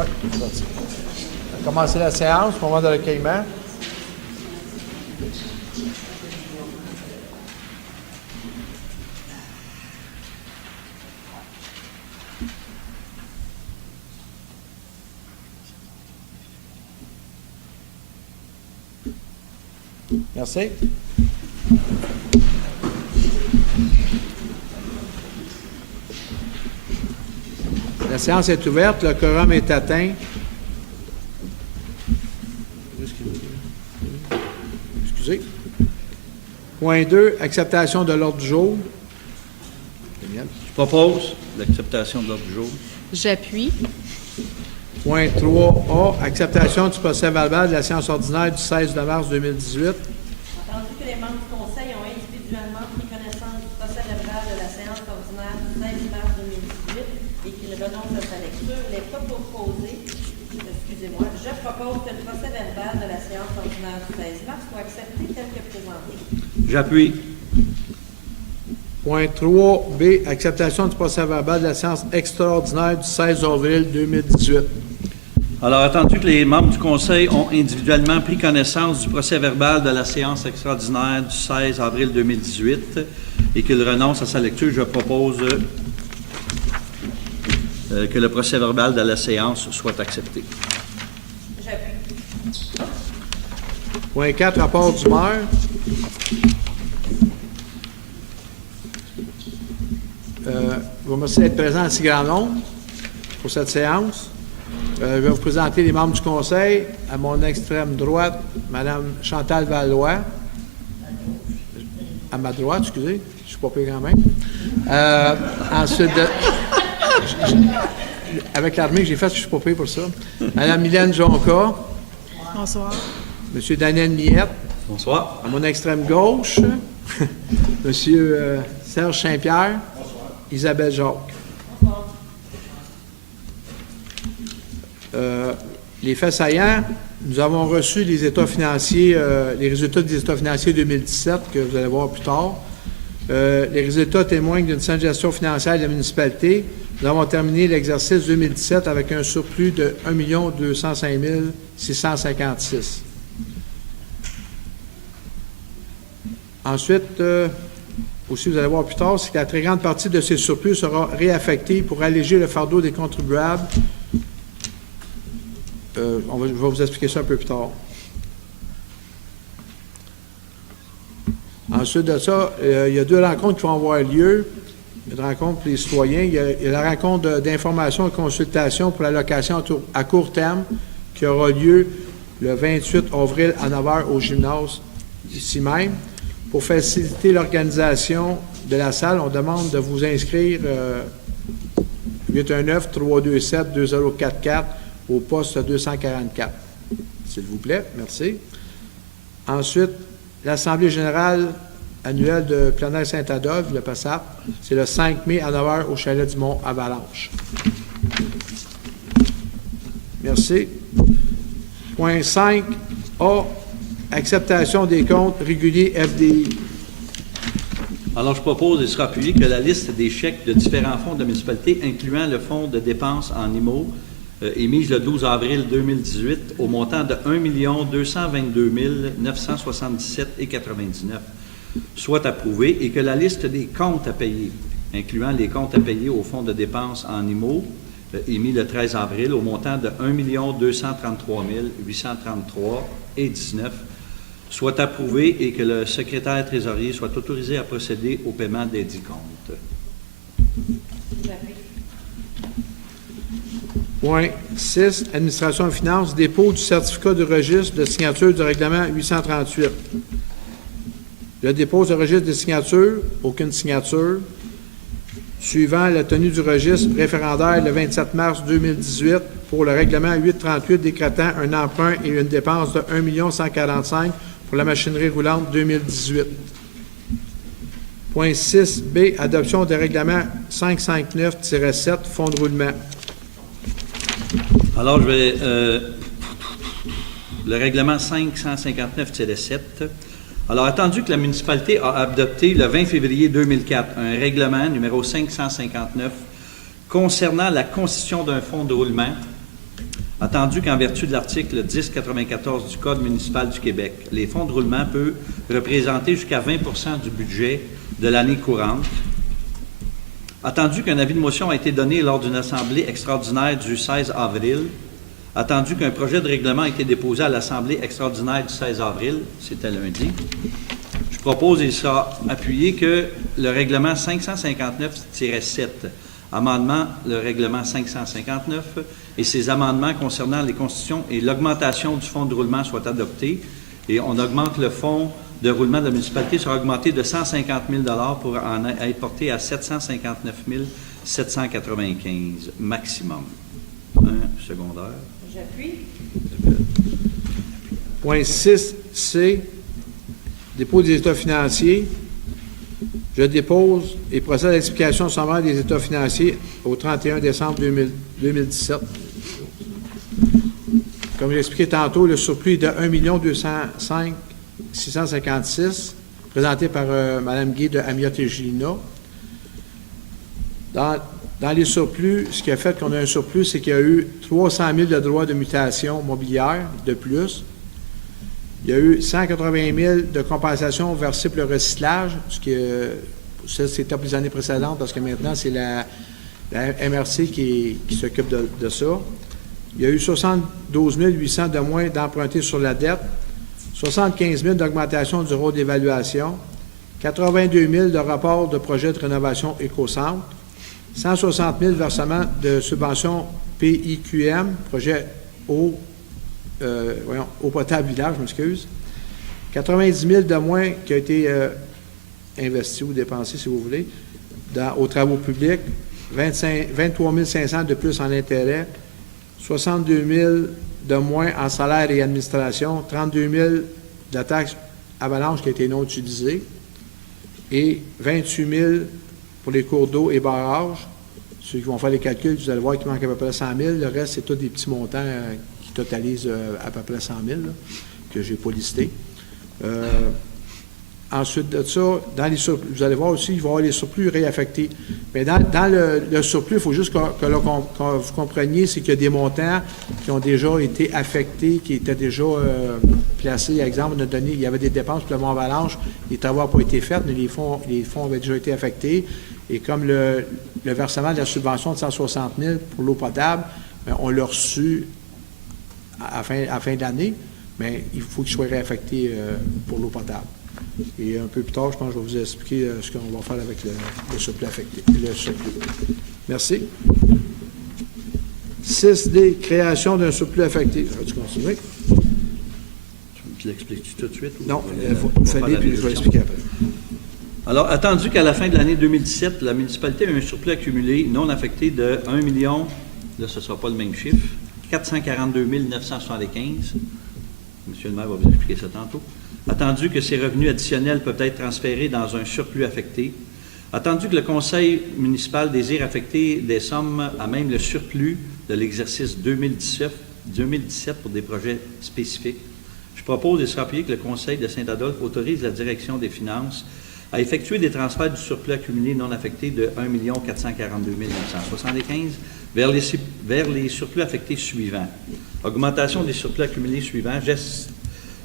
Oui, c'est parti. On va commencer la séance, moment de recueillement. Merci. La séance est ouverte, le quorum est atteint. Excusez. Point 2, acceptation de l'ordre du jour. Je propose l'acceptation de l'ordre du jour. J'appuie. Point 3A, acceptation du procès-verbal de la séance ordinaire du 16 mars 2018. Entendu que les membres du Conseil ont individuellement pris connaissance du procès-verbal de la séance ordinaire du 16 mars 2018 et qu'ils renoncent à sa lecture, je propose que le procès-verbal de la séance ordinaire du 16 mars soit accepté tel que présenté. J'appuie. Point 3B, acceptation du procès-verbal de la séance extraordinaire du 16 avril 2018. Alors, attendu que les membres du Conseil ont individuellement pris connaissance du procès-verbal de la séance extraordinaire du 16 avril 2018 et qu'ils renoncent à sa lecture, je propose que le procès-verbal de la séance soit accepté. J'appuie. Point 4, rapport du maire. Je vous remercie d'être présent en si grand nombre pour cette séance. Je vais vous présenter les membres du Conseil. À mon extrême droite, Mme Chantal Valois. À ma droite, excusez, je suis pas pire quand même. Ensuite, avec l'armée que j'ai faite, je suis pas pire pour ça. Mme Mylène Jonca. Bonsoir. M. Daniel Miette. Bonsoir. À mon extrême gauche, M. Serge Saint-Pierre. Isabelle Jacques. Les faits saillants, nous avons reçu les états financiers, les résultats des états financiers 2017 que vous allez voir plus tard. Les résultats témoignent d'une saine gestion financière de la municipalité. Nous avons terminé l'exercice 2017 avec un surplus de 1 205 656. Ensuite, aussi, vous allez voir plus tard, c'est que la très grande partie de ces surplus sera réaffectée pour alléger le fardeau des contribuables. Je vais vous expliquer ça un peu plus tard. Ensuite de ça, il y a deux rencontres qui vont avoir lieu. Une rencontre pour les citoyens. Il y a la rencontre d'information et consultation pour la location à court terme qui aura lieu le 28 avril à 9h au gymnase ici même. Pour faciliter l'organisation de la salle, on demande de vous inscrire 819-327-2044 au poste 244. S'il vous plaît, merci. Ensuite, l'Assemblée générale annuelle de Plein-Air Saint-Adolphe, le PASAP, c'est le 5 mai à 9h au Chalet du Mont-Avalanche. Merci. Point 5A. Acceptation des comptes réguliers FDI. Alors, je propose et sera appuyé que la liste des chèques de différents fonds de municipalité, incluant le fonds de dépenses en IMO, émise le 12 avril 2018 au montant de 1 222 977,99, soit approuvée et que la liste des comptes à payer, incluant les comptes à payer au fonds de dépenses en IMO, émis le 13 avril au montant de 1 233 833,19, soit approuvé et que le secrétaire trésorier soit autorisé à procéder au paiement des dits comptes. J'appuie. Point 6, administration et finances, dépôt du certificat de registre de signature du règlement 838. Le dépôt du registre de signature, aucune signature. Suivant la tenue du registre référendaire le 27 mars 2018 pour le règlement 838 décrétant un emprunt et une dépense de 1 145 000 pour la machinerie roulante 2018. Point 6B, adoption des règlements 559-7, fonds de roulement. Alors, je vais... le règlement 559-7. Alors, attendu que la municipalité a adopté le 20 février 2004 un règlement numéro 559 concernant la constitution d'un fonds de roulement, Attendu qu'en vertu de l'article 1094 du Code municipal du Québec, les fonds de roulement peuvent représenter jusqu'à 20 du budget de l'année courante. Attendu qu'un avis de motion a été donné lors d'une assemblée extraordinaire du 16 avril, attendu qu'un projet de règlement a été déposé à l'assemblée extraordinaire du 16 avril, c'était lundi, je propose et il sera appuyé que le règlement 559-7, amendement le règlement 559 et ses amendements concernant les constitutions et l'augmentation du fonds de roulement soient adoptés et on augmente le fonds de roulement de la municipalité sera augmenté de 150 000 pour en être porté à 759 795 maximum. Un secondaire. J'appuie. Point 6C, dépôt des états financiers. Je dépose et procède à l'explication sommaire des états financiers au 31 décembre 2017. Comme j'ai expliqué tantôt, le surplus est de 1 205 656, présenté par Mme Guy de Amiot-Égina. Dans les surplus, ce qui a fait qu'on a un surplus, c'est qu'il y a eu 300 000 de droits de mutation mobilière de plus. Il y a eu 180 000 de compensation versée pour le recyclage, ce qui ça, c'était pour les années précédentes, parce que maintenant, c'est la MRC qui s'occupe de ça. Il y a eu 72 800 de moins d'empruntés sur la dette, 75 000 d'augmentation du rôle d'évaluation, 82 000 de rapport de projet de rénovation éco-centre, 160 000 versements de subventions PIQM, projet eau potable village, je m'excuse, 90 000 de moins qui a été investi ou dépensé, si vous voulez, aux travaux publics, 23 500 de plus en intérêt, 62 000 de moins en salaire et administration, 32 000 de la taxe avalanche qui a été non utilisée et 28 000 pour les cours d'eau et barrages. Ceux qui vont faire les calculs, vous allez voir qu'il manque à peu près 100 000. Le reste, c'est tous des petits montants qui totalisent à peu près 100 000 là, que je n'ai pas listés. Ensuite de ça, dans les surplus, vous allez voir aussi, il va y avoir les surplus réaffectés. Mais dans le surplus, il faut juste que vous compreniez, c'est qu'il y a des montants qui ont déjà été affectés, qui étaient déjà placés. Par exemple, on a donné, il y avait des dépenses pour le Mont-Avalanche, les travaux n'ont pas été faits, mais les fonds avaient déjà été affectés. Et comme le versement de la subvention de 160 000 pour l'eau potable, bien, on l'a reçu à fin de l'année, mais il faut qu'il soit réaffecté pour l'eau potable. Et un peu plus tard, je pense que je vais vous expliquer ce qu'on va faire avec le surplus affecté. Le surplus. Merci. 6D, création d'un surplus affecté. Vas-tu continuer? Tu l'expliques-tu tout de suite? Non, il fallait, puis je vais l'expliquer après. Alors, attendu qu'à la fin de l'année 2017, la municipalité a un surplus accumulé non affecté de 1 million, là, ce ne sera pas le même chiffre, 442 975. Monsieur le maire va vous expliquer ça tantôt. Attendu que ces revenus additionnels peuvent être transférés dans un surplus affecté. Attendu que le conseil municipal désire affecter des sommes à même le surplus de l'exercice 2017 pour des projets spécifiques. Je propose et sera appuyé que le conseil de Saint-Adolphe autorise la direction des finances à effectuer des transferts du surplus accumulé non affecté de 1 442 975 vers les surplus affectés suivants. Augmentation des surplus accumulés suivants.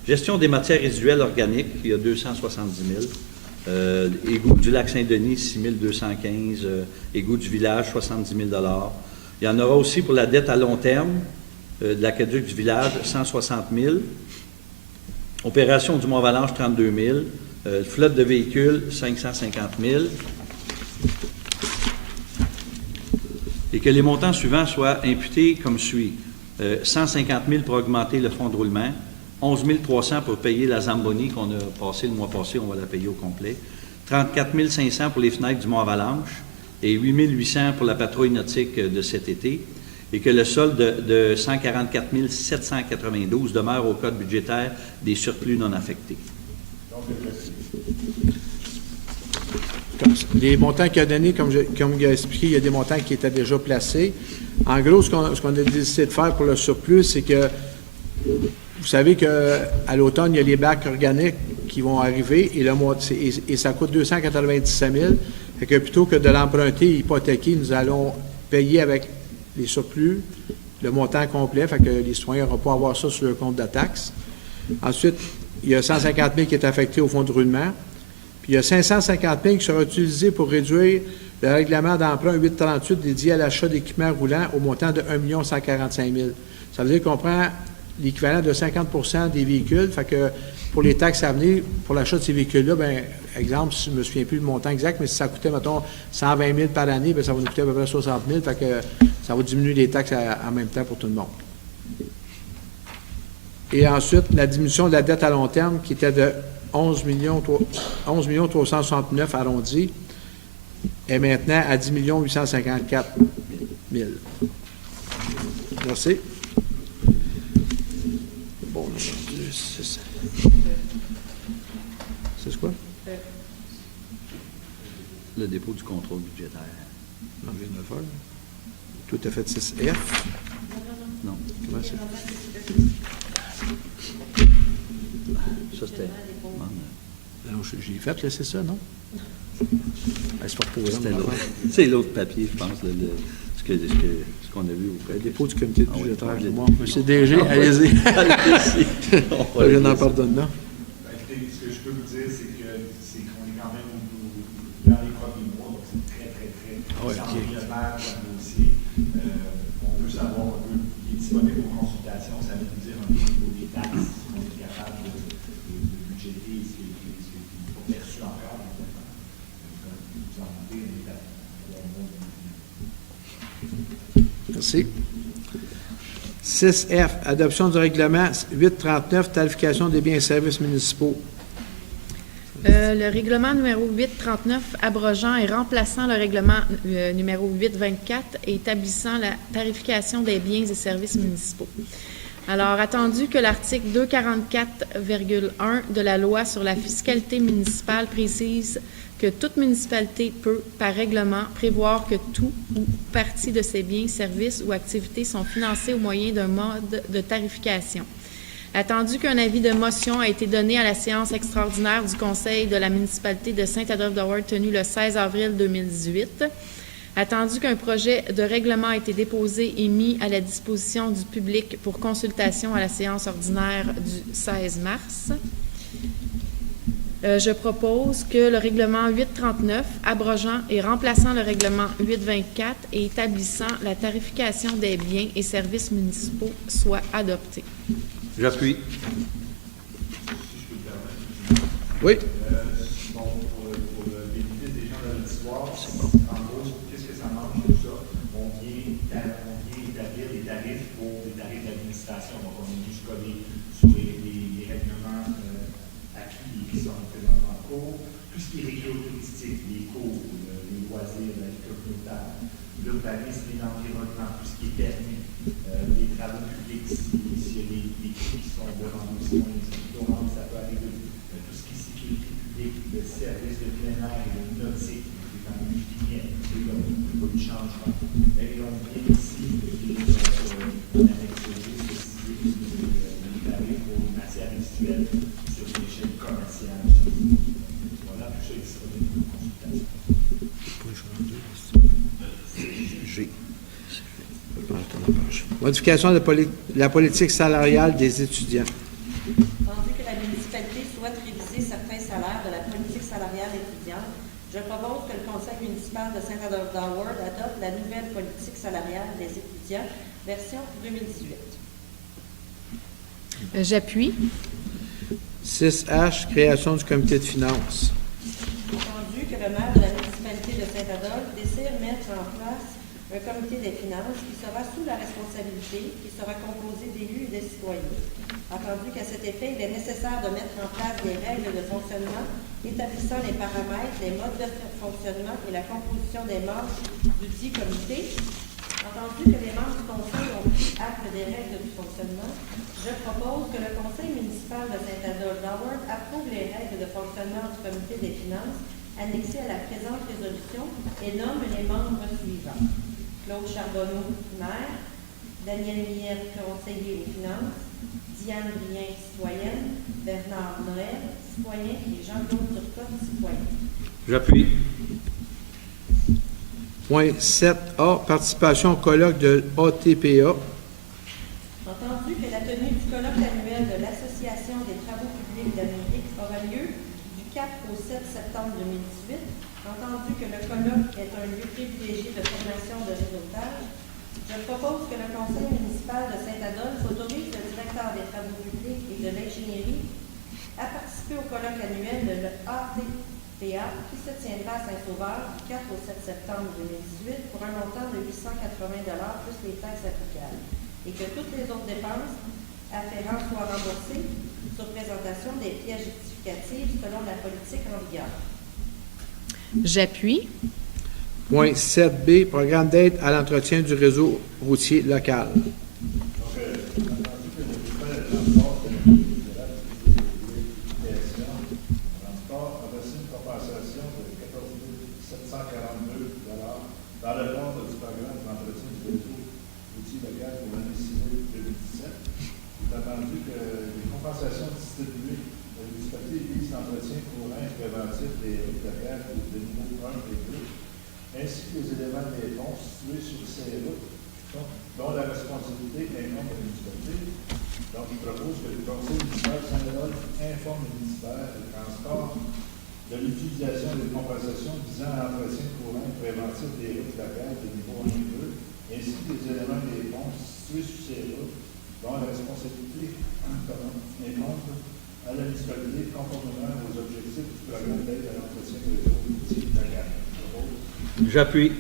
Gestion des matières résiduelles organiques, il y a 270 000. Égout du lac Saint-Denis, 6 215. Égout du village, 70 000 Il y en aura aussi pour la dette à long terme de l'aqueduc du village, 160 000. Opération du Mont-Avalanche, 32 000. Flotte de véhicules, 550 000. Et que les montants suivants soient imputés comme suit. 150 000 pour augmenter le fonds de roulement. 11 300 pour payer la Zamboni qu'on a passé le mois passé, on va la payer au complet. 34 500 pour les fenêtres du Mont-Avalanche et 8 800 pour la patrouille nautique de cet été. Et que le solde de 144 792 demeure au code budgétaire des surplus non affectés. Les montants qu'il a donnés, comme il a expliqué, il y a des montants qui étaient déjà placés. En gros, ce qu'on a décidé de faire pour le surplus, c'est que vous savez qu'à l'automne, il y a les bacs organiques qui vont arriver et ça coûte 297 000. Fait que plutôt que de l'emprunter et hypothéquer, nous allons payer avec les surplus le montant complet, fait que les citoyens n'auront pas à avoir ça sur leur compte de taxe. Ensuite, il y a 150 000 qui est affecté au fonds de roulement. Puis il y a 550 000 qui sera utilisé pour réduire le règlement d'emprunt 838 dédié à l'achat d'équipements roulants au montant de 1 145 000. Ça veut dire qu'on prend l'équivalent de 50 des véhicules. Fait que pour les taxes à venir, pour l'achat de ces véhicules-là, bien, exemple, je ne me souviens plus du montant exact, mais si ça coûtait, mettons, 120 000 par année, bien, ça va nous coûter à peu près 60 000. Fait que ça va diminuer les taxes en même temps pour tout le monde. Et ensuite, la diminution de la dette à long terme qui était de 11 369 arrondi est maintenant à 10 854 000. Merci. Bon, c'est quoi? Le dépôt du contrôle budgétaire. On vient de le faire. Tout à fait 6F. Non. Comment c'est? Ça, c'était... Non, j'ai fait, là, c'est ça, non? C'est pas reposant. C'était l'autre. C'est l'autre papier, je pense, ce qu'on a vu auprès. Dépôt du comité Ah oui, budgétaire. oui. Moi, monsieur DG, allez-y. Je n'en pardonne, non? Écoutez, ce que je peux vous dire, c'est qu'on est quand même dans les premiers mois, donc c'est très embryonnaire comme dossier. On peut savoir un peu, il est disponible aux consultations, ça veut nous dire un peu au niveau des taxes, si on est capable de budgéter ce qui n'est pas perçu encore. Vous en doutez, on est à 3 mois. Merci. 6F, adoption du règlement 839, tarification des biens et services municipaux. Le règlement numéro 839 abrogeant et remplaçant le règlement numéro 824 et établissant la tarification des biens et services municipaux. Alors, attendu que l'article 244,1 de la loi sur la fiscalité municipale précise que toute municipalité peut, par règlement, prévoir que tout ou partie de ses biens, services ou activités sont financés au moyen d'un mode de tarification. Attendu qu'un avis de motion a été donné à la séance extraordinaire du Conseil de la municipalité de Saint-Adolphe-de-Ward tenue le 16 avril 2018, attendu qu'un projet de règlement a été déposé et mis à la disposition du public pour consultation à la séance ordinaire du 16 mars, je propose que le règlement 839, abrogeant et remplaçant le règlement 824 et établissant la tarification des biens et services municipaux soit adopté. J'appuie. Oui. Bon, pour le bénéfice des gens de l'auditoire, en gros, qu'est-ce que ça mange tout ça? On vient établir des tarifs pour des tarifs d'administration. Donc, on est jusqu'à sur les règlements acquis qui sont présentement en cours, tout ce qui est région touristique, les cours, les loisirs, la vie communautaire, l'urbanisme et l'environnement, tout ce qui est permis, les travaux publics, s'il y a des coûts qui sont demandés, sinon ça peut arriver. Tout ce qui est sécurité publique, le service de plein air et le nautique, c'est quand même bien, c'est là, pas de changement. Et on vient ici, on a exposé les tarifs pour les matières industrielles sur l'échelle commerciale. Voilà, tout ça est disponible pour consultation. G. Modification de la politique salariale des étudiants. Tandis que la municipalité souhaite réviser certains salaires de la politique salariale étudiante, je propose que le conseil municipal de Saint-Adolphe-de-Ward adopte la nouvelle politique salariale des étudiants, version 2018. J'appuie. 6H, création du comité de finances. Entendu que le maire de la municipalité de Saint-Adolphe désire mettre en place un comité des finances qui sera sous la responsabilité, qui sera composé d'élus et de citoyens. Entendu qu'à cet effet, il est nécessaire de mettre en place des règles de fonctionnement établissant les paramètres, les modes de fonctionnement et la composition des membres du dit comité. Entendu que les membres du conseil ont pris acte des règles du fonctionnement, je propose que le conseil municipal de Saint-Adolphe-de-Ward approuve les règles de fonctionnement du comité des finances annexées à la présente résolution et nomme les membres suivants. Claude Charbonneau, maire, Daniel Millet, conseiller aux finances, Diane Brien, citoyenne, Bernard Noël, citoyen, et Jean-Claude Turcotte, citoyen. J'appuie. Point 7A, participation au colloque de ATPA. Entendu que la tenue du colloque annuel de l'Association des travaux publics d'Amérique aura lieu du 4 au 7 septembre 2018, entendu que le colloque est un lieu privilégié de formation de réseautage, je propose que le Conseil municipal de Saint-Adolphe autorise le directeur des travaux publics et de l'ingénierie à participer au colloque annuel de l'ATPA qui se tiendra à Saint-Sauveur du 4 au 7 septembre 2018 pour un montant de 880 plus les taxes applicables et que toutes les autres dépenses afférentes soient remboursées sur présentation des pièces justificatives selon la politique en vigueur. J'appuie. Point 7B, programme d'aide à l'entretien du réseau routier local. Donc, entendu que le ministère des Transports a reçu une compensation de 14 742 dans le cadre du programme d'entretien du réseau routier local pour l'année civile 2017. Il est entendu que les compensations distribuées à la municipalité visent l'entretien courant et préventif des routes locales de niveau 1 et 2, ainsi que les éléments des ponts situés sur ces routes dont la responsabilité incombe à la municipalité. Donc, je propose que le Conseil municipal de Saint-Adolphe informe le ministère des Transports de l'utilisation des compensations visant à l'entretien courant et préventif des routes locales de niveau 1 et 2, ainsi que les éléments des ponts situés sur ces routes dont la responsabilité incombe à la municipalité conformément aux objectifs du programme d'aide à l'entretien du réseau routier local. J'appuie.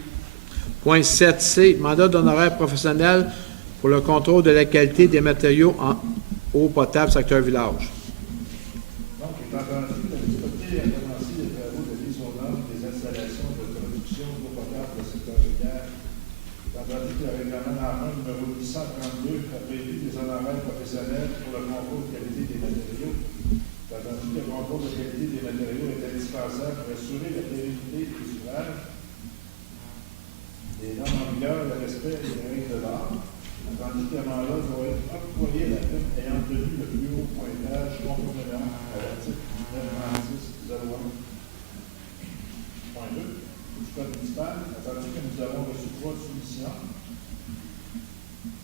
Point 7C, mandat d'honoraire professionnel pour le contrôle de la qualité des matériaux en eau potable secteur village. Donc, étant entendu que la municipalité a commencé les travaux de mise aux normes des installations de production d'eau potable dans le secteur rivière, étant entendu que le règlement d'emprunt numéro 832 a prévu des honoraires professionnels pour le contrôle de qualité des matériaux, étant entendu que le contrôle de qualité des matériaux est indispensable pour assurer la pérennité des ouvrages, les normes en vigueur, le respect des règles de l'art, entendu que le mandat doit être octroyé à la firme ayant tenu le plus haut pointage conformément à l'article 936 de la loi. Point 2 du code municipal, entendu que nous avons reçu 3 soumissions.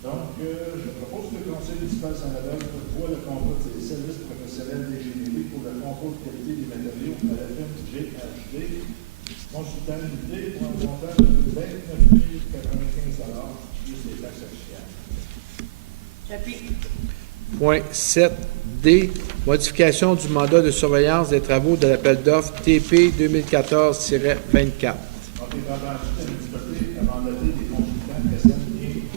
Donc, je propose que le Conseil municipal de Saint-Adolphe voit le contrat des services professionnels d'ingénierie pour le contrôle de qualité des matériaux à la firme GHD, consultant l'unité pour un montant de 29 095 plus les taxes officielles. J'appuie. Point 7D, modification du mandat de surveillance des travaux de l'appel d'offres TP 2014-24. Donc, étant entendu que la municipalité a mandaté des consultants SNI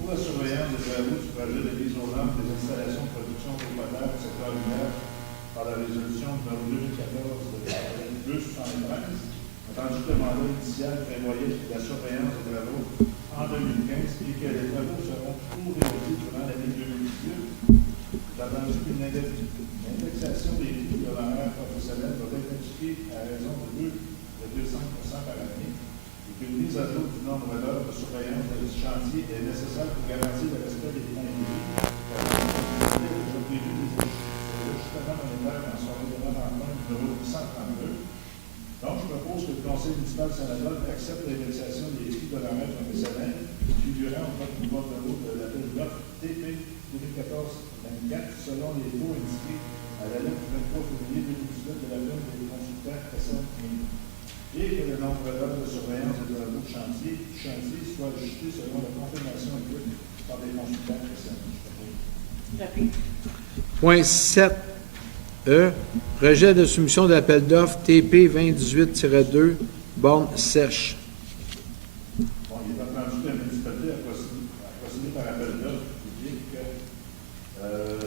pour la surveillance des travaux du projet de mise aux normes des installations de production d'eau potable au secteur lunaire par la résolution numéro 2014-273, entendu que le mandat initial prévoyait la surveillance des travaux en 2015 et que les travaux seront tout réalisés durant l'année 2018, entendu qu'une indexation des prix de l'honoraire professionnel doit être appliquée à raison de 2,5% par année et qu'une mise à jour du nombre d'heures de surveillance du chantier est nécessaire pour garantir le respect des points de vue. La municipalité a prévu des ajustements monétaires dans son règlement d'emprunt numéro 132. Donc, je propose que le Conseil municipal de Saint-Adolphe accepte l'indexation des prix de l'honoraire professionnel figurant au code du bordereau de l'appel d'offres TP 2014-24 selon les taux indiqués à la lettre du 23 février 2018 de la firme des consultants SNI et que le nombre d'heures de surveillance des travaux de chantier soit ajusté selon la confirmation écrite par les consultants SNI. J'appuie. Point 7E, rejet de soumission de l'appel d'offres TP 2018-2, borne sèche. Bon, il est entendu que la municipalité a procédé par appel d'offres public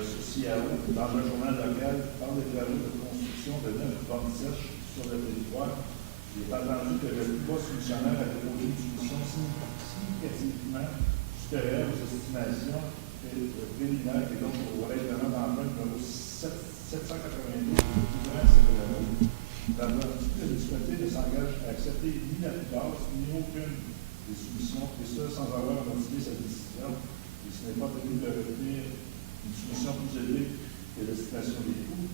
sur CIAO dans un journal local par les travaux de construction de 9 bornes sèches sur le territoire. Il est entendu que le plus bas soumissionnaire a déposé une soumission significativement supérieure aux estimations préliminaires et donc au règlement d'emprunt numéro 792 durant cette année. La municipalité ne s'engage à accepter ni la plus basse ni aucune des soumissions, et ce sans avoir motivé sa décision. Et ce n'est pas prévu de retenir une soumission plus élevée que l'estimation des coûts.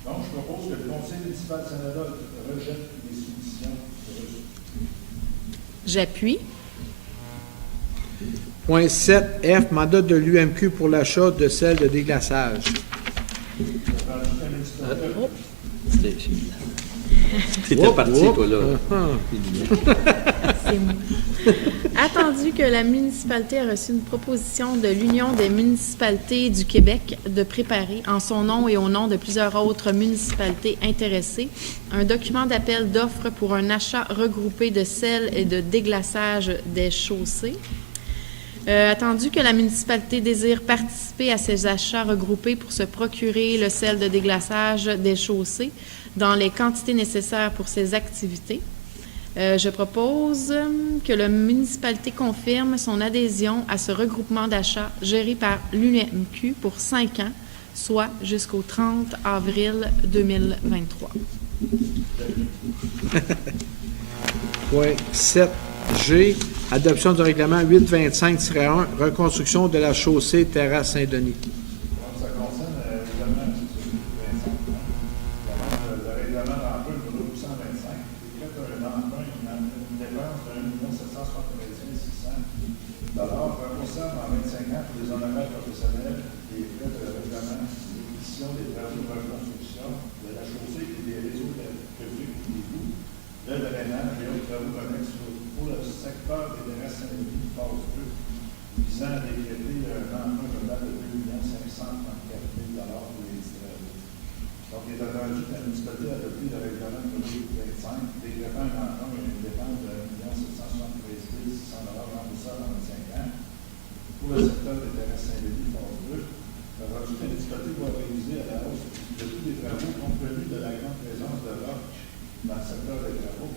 Donc, je propose que le Conseil municipal de Saint-Adolphe rejette les soumissions reçues. J'appuie. Point 7F, mandat de l'UMQ pour l'achat de sel de déglaçage. T'étais Whoop, parti, whoop. toi, là. C'est moi. Attendu que la municipalité a reçu une proposition de l'Union des municipalités du Québec de préparer, en son nom et au nom de plusieurs autres municipalités intéressées, un document d'appel d'offres pour un achat regroupé de sel et de déglaçage des chaussées. Attendu que la municipalité désire participer à ces achats regroupés pour se procurer le sel de déglaçage des chaussées dans les quantités nécessaires pour ces activités, je propose que la municipalité confirme son adhésion à ce regroupement d'achats géré par l'UMQ pour 5 ans, soit jusqu'au 30 avril 2023. Point 7G, adoption du règlement 825-1, reconstruction de la chaussée Terrasse Saint-Denis. Ça concerne le règlement, le règlement d'emprunt numéro 825, qui fait un emprunt, une dépense de 1 793 600 $, remboursable en 25 ans pour les honoraires professionnels et frais de règlement d'édition des travaux de reconstruction de la chaussée et des réseaux d'électricité d'égouts, de drainage et autres travaux connexes pour le secteur des terrasses Saint-Denis, phase 2, visant à décréter un emprunt total de 2 534 000 $ pour les travaux. Donc, il est attendu que la municipalité a adopté le règlement numéro 25, décrétant un emprunt et une dépense de 1 773 600 $ remboursable en 25 ans pour le secteur des terrasses Saint-Denis, phase 2. Attendu que la municipalité doit réaliser à la hausse de tous les travaux compte tenu de la grande présence de roches dans le secteur des travaux.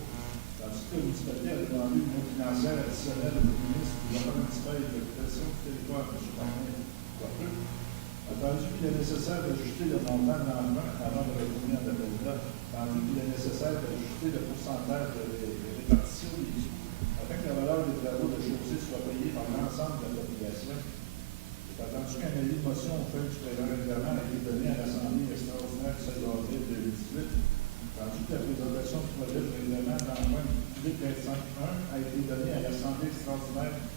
Tandis que la municipalité a demandé une aide financière additionnelle au ministre du Gouvernement municipal et de l'Occupation du territoire, M. Martin Coiffeux. Attendu qu'il est nécessaire d'ajuster le montant de l'emprunt avant de retourner en appel d'offres, tandis qu'il est nécessaire d'ajuster le pourcentage de répartition des sous, afin que la valeur des travaux de chaussée soit payée par l'ensemble de la population. Il est attendu qu'un avis de motion au fait du présent règlement a été donné à l'Assemblée extraordinaire du 16 avril 2018, tandis que la présentation du projet de règlement d'emprunt 825.1 a été donnée à l'Assemblée extraordinaire du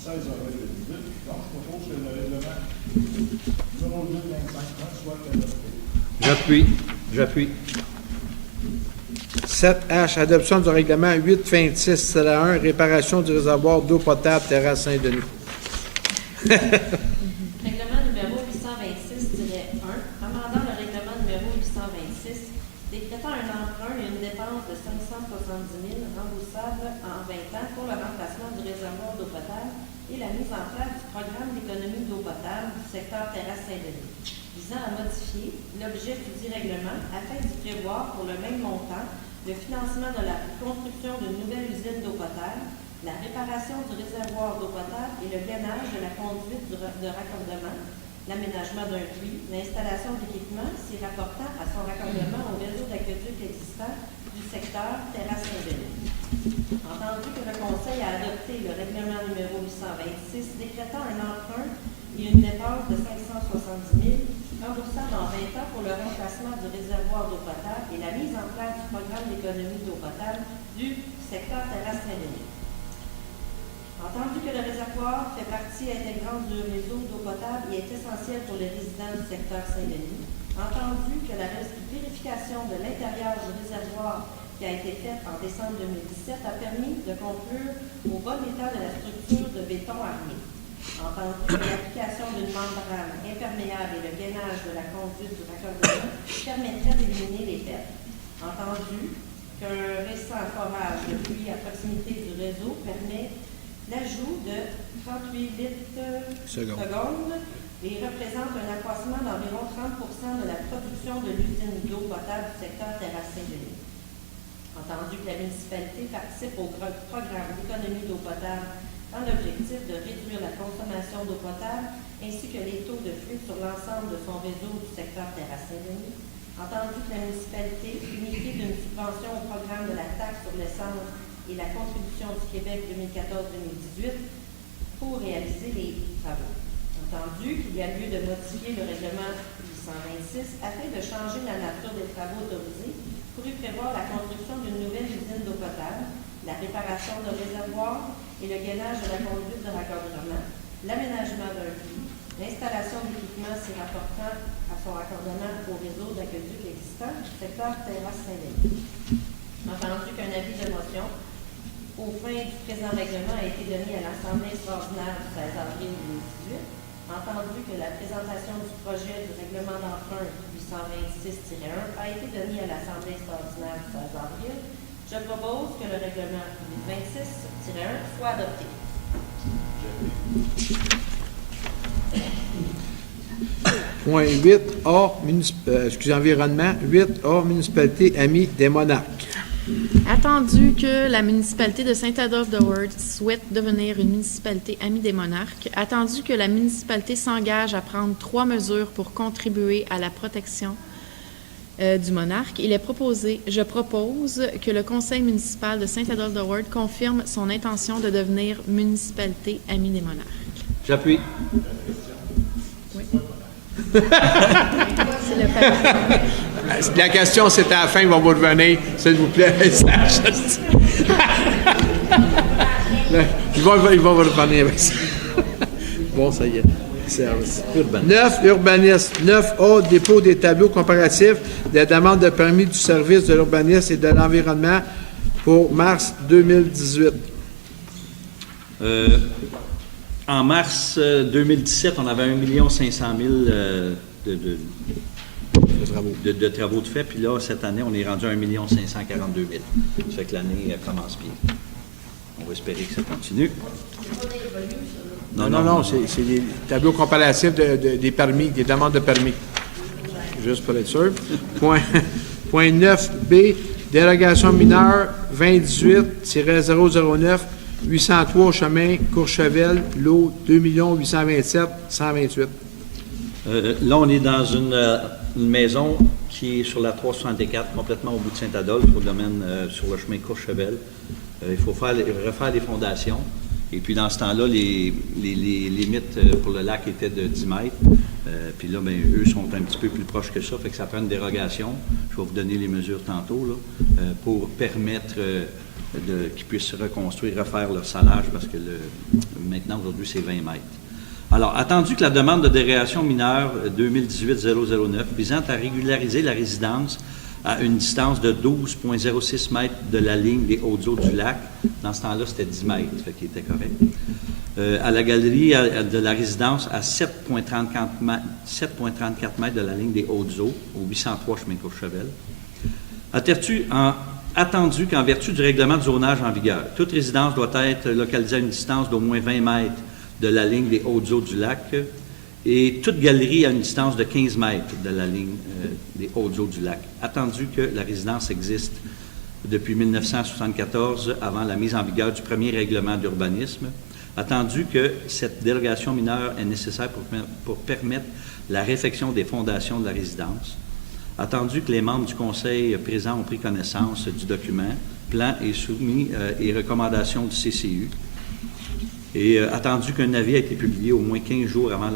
16 avril 2018. Donc, je propose que le règlement numéro 825.1 soit adopté. J'appuie. 7H, adoption du règlement 826-1, réparation du réservoir d'eau potable Terrasse Saint-Denis. Règlement numéro 826-1, amendant le règlement numéro 826, décrétant un emprunt et une dépense de 570 000 remboursables en 20 ans pour le remplacement du réservoir d'eau potable et la mise en place du programme d'économie d'eau potable du secteur Terrasse Saint-Denis, visant à modifier l'objet du dit règlement afin d'y prévoir pour le même montant le financement de la construction d'une nouvelle usine d'eau potable, la réparation du réservoir d'eau potable et le gainage de la conduite de raccordement, l'aménagement d'un puits, l'installation d'équipements s'y rapportant à son raccordement au réseau d'aqueduc existant du secteur Terrasse Saint-Denis. Entendu que le Conseil a adopté le règlement numéro 826 décrétant un emprunt et une dépense de 570 000 remboursable en 20 ans pour le remplacement du réservoir d'eau potable et la mise en place du programme d'économie d'eau potable du secteur Terrasse Saint-Denis. Entendu que le réservoir fait partie intégrante du réseau d'eau potable et est essentiel pour les résidents du secteur Saint-Denis. Entendu que la vérification de l'intérieur du réservoir qui a été faite en décembre 2017 a permis de conclure au bon état de la structure de béton armé. Entendu que l'application d'une membrane imperméable et le gainage de la conduite du raccordement permettrait d'éliminer les pertes. Entendu qu'un récent forage de pluie à proximité du réseau permet l'ajout de 38 litres secondes et représente un accroissement d'environ 30 % de la production de l'usine d'eau potable du secteur Terrasse Saint-Denis. Entendu que la municipalité participe au programme d'économie d'eau potable dans l'objectif de réduire la consommation d'eau potable ainsi que les taux de flux sur l'ensemble de son réseau du secteur Terrasse Saint-Denis. Entendu que la municipalité unifie d'une subvention au programme de la taxe sur l'essence et la contribution du Québec 2014-2018 pour réaliser les travaux. Entendu qu'il y a lieu de modifier le règlement 826 afin de changer la nature des travaux autorisés pour y prévoir la construction d'une nouvelle usine d'eau potable, la réparation de réservoirs et le gainage de la conduite de l'aménagement d'un puits, l'installation d'équipements s'y rapportant à son raccordement au réseau d'aqueduc existant du secteur terrasse Saint-Denis. Entendu qu'un avis de motion aux fins du présent règlement a été donné à l'Assemblée extraordinaire du 16 avril 2018, entendu que la présentation du projet du règlement d'emprunt 826-1 a été donnée à l'Assemblée extraordinaire du 16 avril, je propose que le règlement 826-1 soit adopté. Point 8A, environnement. 8A, municipalité amie des monarques. Attendu que la municipalité de Saint-Adolphe-de-Ward souhaite devenir une municipalité amie des monarques, attendu que la municipalité s'engage à prendre 3 mesures pour contribuer à la protection du monarque, je propose que le conseil municipal de Saint-Adolphe-de-Ward confirme son intention de devenir municipalité amie des monarques. J'appuie. C'est le papier. La question, c'est à la fin, ils vont vous revenir, s'il vous plaît. Ils vont vous revenir avec ça. Bon, ça y est. Service. 9, urbanisme. 9A, dépôt des tableaux comparatifs des demandes de permis du service de l'urbanisme et de l'environnement pour mars 2018. En mars 2017, on avait 1 500 000 de travaux de fait. Puis là, cette année, on est rendu à 1 542 000. Ça fait que l'année commence bien. On va espérer que ça continue. Non, c'est des tableaux comparatifs des permis, des demandes de permis. Juste pour être sûr. Point 9B, dérogation mineure 2018-009, 803 chemin Courchevel, lot 2 827 128. Là, on est dans une maison qui est sur la 364, complètement au bout de Saint-Adolphe, au domaine sur le chemin Courchevel. Il faut refaire les fondations. Et puis, dans ce temps-là, les limites pour le lac étaient de 10 mètres. Puis là, bien, eux sont un petit peu plus proches que ça, fait que ça prend une dérogation. Je vais vous donner les mesures tantôt, là, pour permettre qu'ils puissent se reconstruire, refaire leur salage, parce que maintenant, aujourd'hui, c'est 20 mètres. Alors, attendu que la demande de dérogation mineure 2018-009 visant à régulariser la résidence à une distance de 12,06 mètres de la ligne des hautes eaux du lac. Dans ce temps-là, c'était 10 mètres, fait qu'il était correct. À la galerie de la résidence à 7,34 mètres de la ligne des hautes eaux, au 803 chemin Courchevel. Attendu qu'en vertu du règlement de zonage en vigueur, toute résidence doit être localisée à une distance d'au moins 20 mètres de la ligne des hautes eaux du lac et toute galerie à une distance de 15 mètres de la ligne des hautes eaux du lac. Attendu que la résidence existe depuis 1974, avant la mise en vigueur du premier règlement d'urbanisme, attendu que cette dérogation mineure est nécessaire pour permettre la réfection des fondations de la résidence, attendu que les membres du conseil présent ont pris connaissance du document, plan et soumis et recommandations du CCU, et attendu qu'un avis a été publié au moins 15 jours avant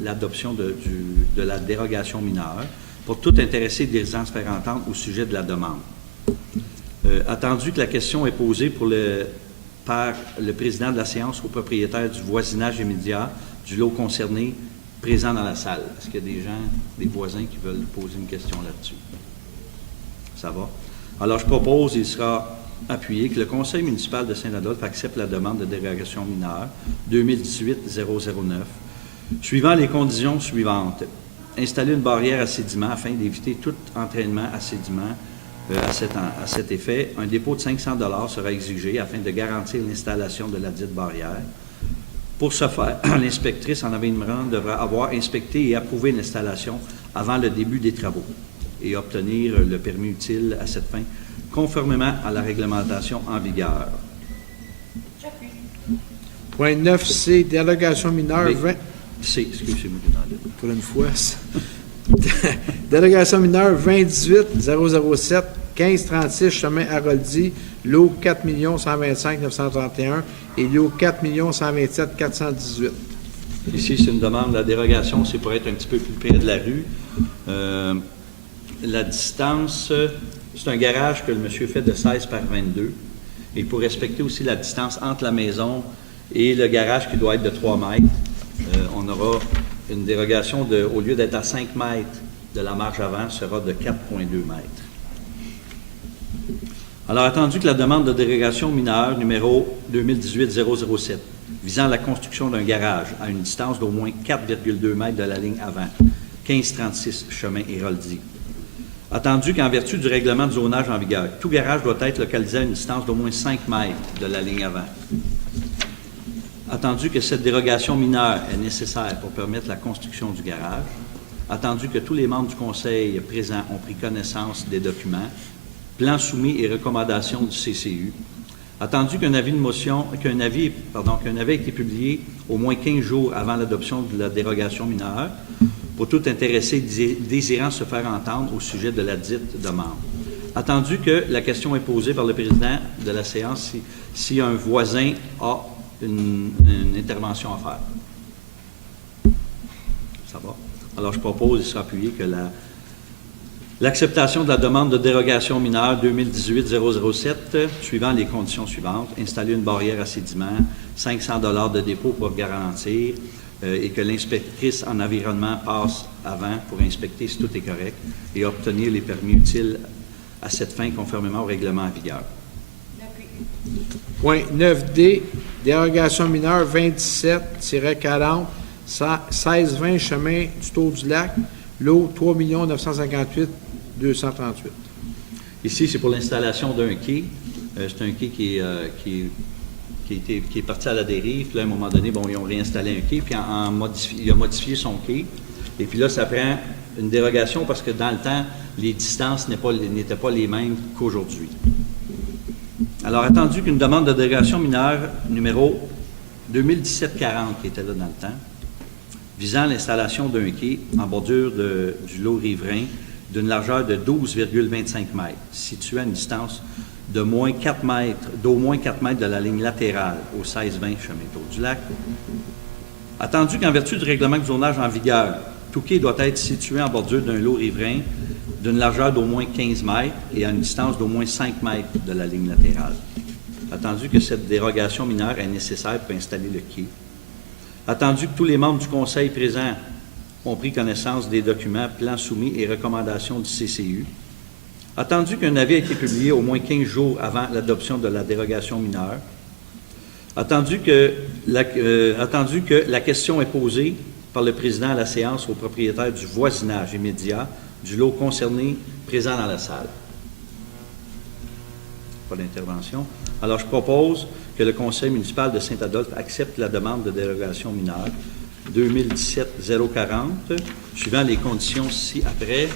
l'adoption de la dérogation mineure pour tout intéressé des résidences ferentantes au sujet de la demande. Attendu que la question est posée par le président de la séance au propriétaire du voisinage immédiat du lot concerné présent dans la salle. Est-ce qu'il y a des voisins qui veulent poser une question là-dessus? Ça va? Alors, je propose, il sera appuyé, que le conseil municipal de Saint-Adolphe accepte la demande de dérogation mineure 2018-009, suivant les conditions suivantes. Installer une barrière à sédiments afin d'éviter tout entraînement à sédiments à cet effet. Un dépôt de 500 $ sera exigé afin de garantir l'installation de la dite barrière. Pour ce faire, l'inspectrice en aménagement devra avoir inspecté et approuvé l'installation avant le début des travaux et obtenir le permis utile à cette fin, conformément à la réglementation en vigueur. Point 9C, dérogation mineure 20... C, excusez-moi. Pour une fois, ça. Dérogation mineure 2018-007, 1536 chemin Haroldi, lot 4 125 931 et lot 4 127 418. Ici, c'est une demande. La dérogation, c'est pour être un petit peu plus près de la rue. La distance, c'est un garage que le monsieur fait de 16 par 22. Et pour respecter aussi la distance entre la maison et le garage qui doit être de 3 mètres. On aura une dérogation au lieu d'être à 5 mètres de la marge avant, sera de 4,2 mètres. Alors, attendu que la demande de dérogation mineure numéro 2018-007, visant la construction d'un garage à une distance d'au moins 4,2 mètres de la ligne avant, 1536 chemin Héroldi. Attendu qu'en vertu du règlement de zonage en vigueur, tout garage doit être localisé à une distance d'au moins 5 mètres de la ligne avant. Attendu que cette dérogation mineure est nécessaire pour permettre la construction du garage. Attendu que tous les membres du Conseil présents ont pris connaissance des documents, plans soumis et recommandations du CCU. Attendu qu'un avis a été publié au moins 15 jours avant l'adoption de la dérogation mineure pour tout intéressé désirant se faire entendre au sujet de la dite demande. Attendu que la question est posée par le président de la séance si un voisin a une intervention à faire. Ça va? Alors, je propose, il sera appuyé, que l'acceptation de la demande de dérogation mineure 2018-007, suivant les conditions suivantes: installer une barrière à sédiments, 500 $ de dépôt pour garantir, et que l'inspectrice en environnement passe avant pour inspecter si tout est correct et obtenir les permis utiles à cette fin conformément au règlement en vigueur. Point 9D, dérogation mineure 2017-40, 1620 chemin du Tour du Lac, lot 3 958 238. Ici, c'est pour l'installation d'un quai. C'est un quai qui est parti à la dérive. Puis là, à un moment donné, bon, ils ont réinstallé un quai, puis il a modifié son quai. Et puis là, ça prend une dérogation parce que dans le temps, les distances n'étaient pas les mêmes qu'aujourd'hui. Alors, attendu qu'une demande de dérogation mineure numéro 2017-40, qui était là dans le temps, visant l'installation d'un quai en bordure du lot riverain d'une largeur de 12,25 mètres, situé à une distance d'au moins 4 mètres de la ligne latérale au 1620 chemin Tour du Lac. Attendu qu'en vertu du règlement de zonage en vigueur, tout quai doit être situé en bordure d'un lot riverain d'une largeur d'au moins 15 mètres et à une distance d'au moins 5 mètres de la ligne latérale. Attendu que cette dérogation mineure est nécessaire pour installer le quai. Attendu que tous les membres du Conseil présents ont pris connaissance des documents, plans soumis et recommandations du CCU. Attendu qu'un avis a été publié au moins 15 jours avant l'adoption de la dérogation mineure. Attendu que la question est posée par le président à la séance au propriétaire du voisinage immédiat du lot concerné présent dans la salle. Pas d'intervention. Alors, je propose que le Conseil municipal de Saint-Adolphe accepte la demande de dérogation mineure 2017-040, suivant les conditions ci-après.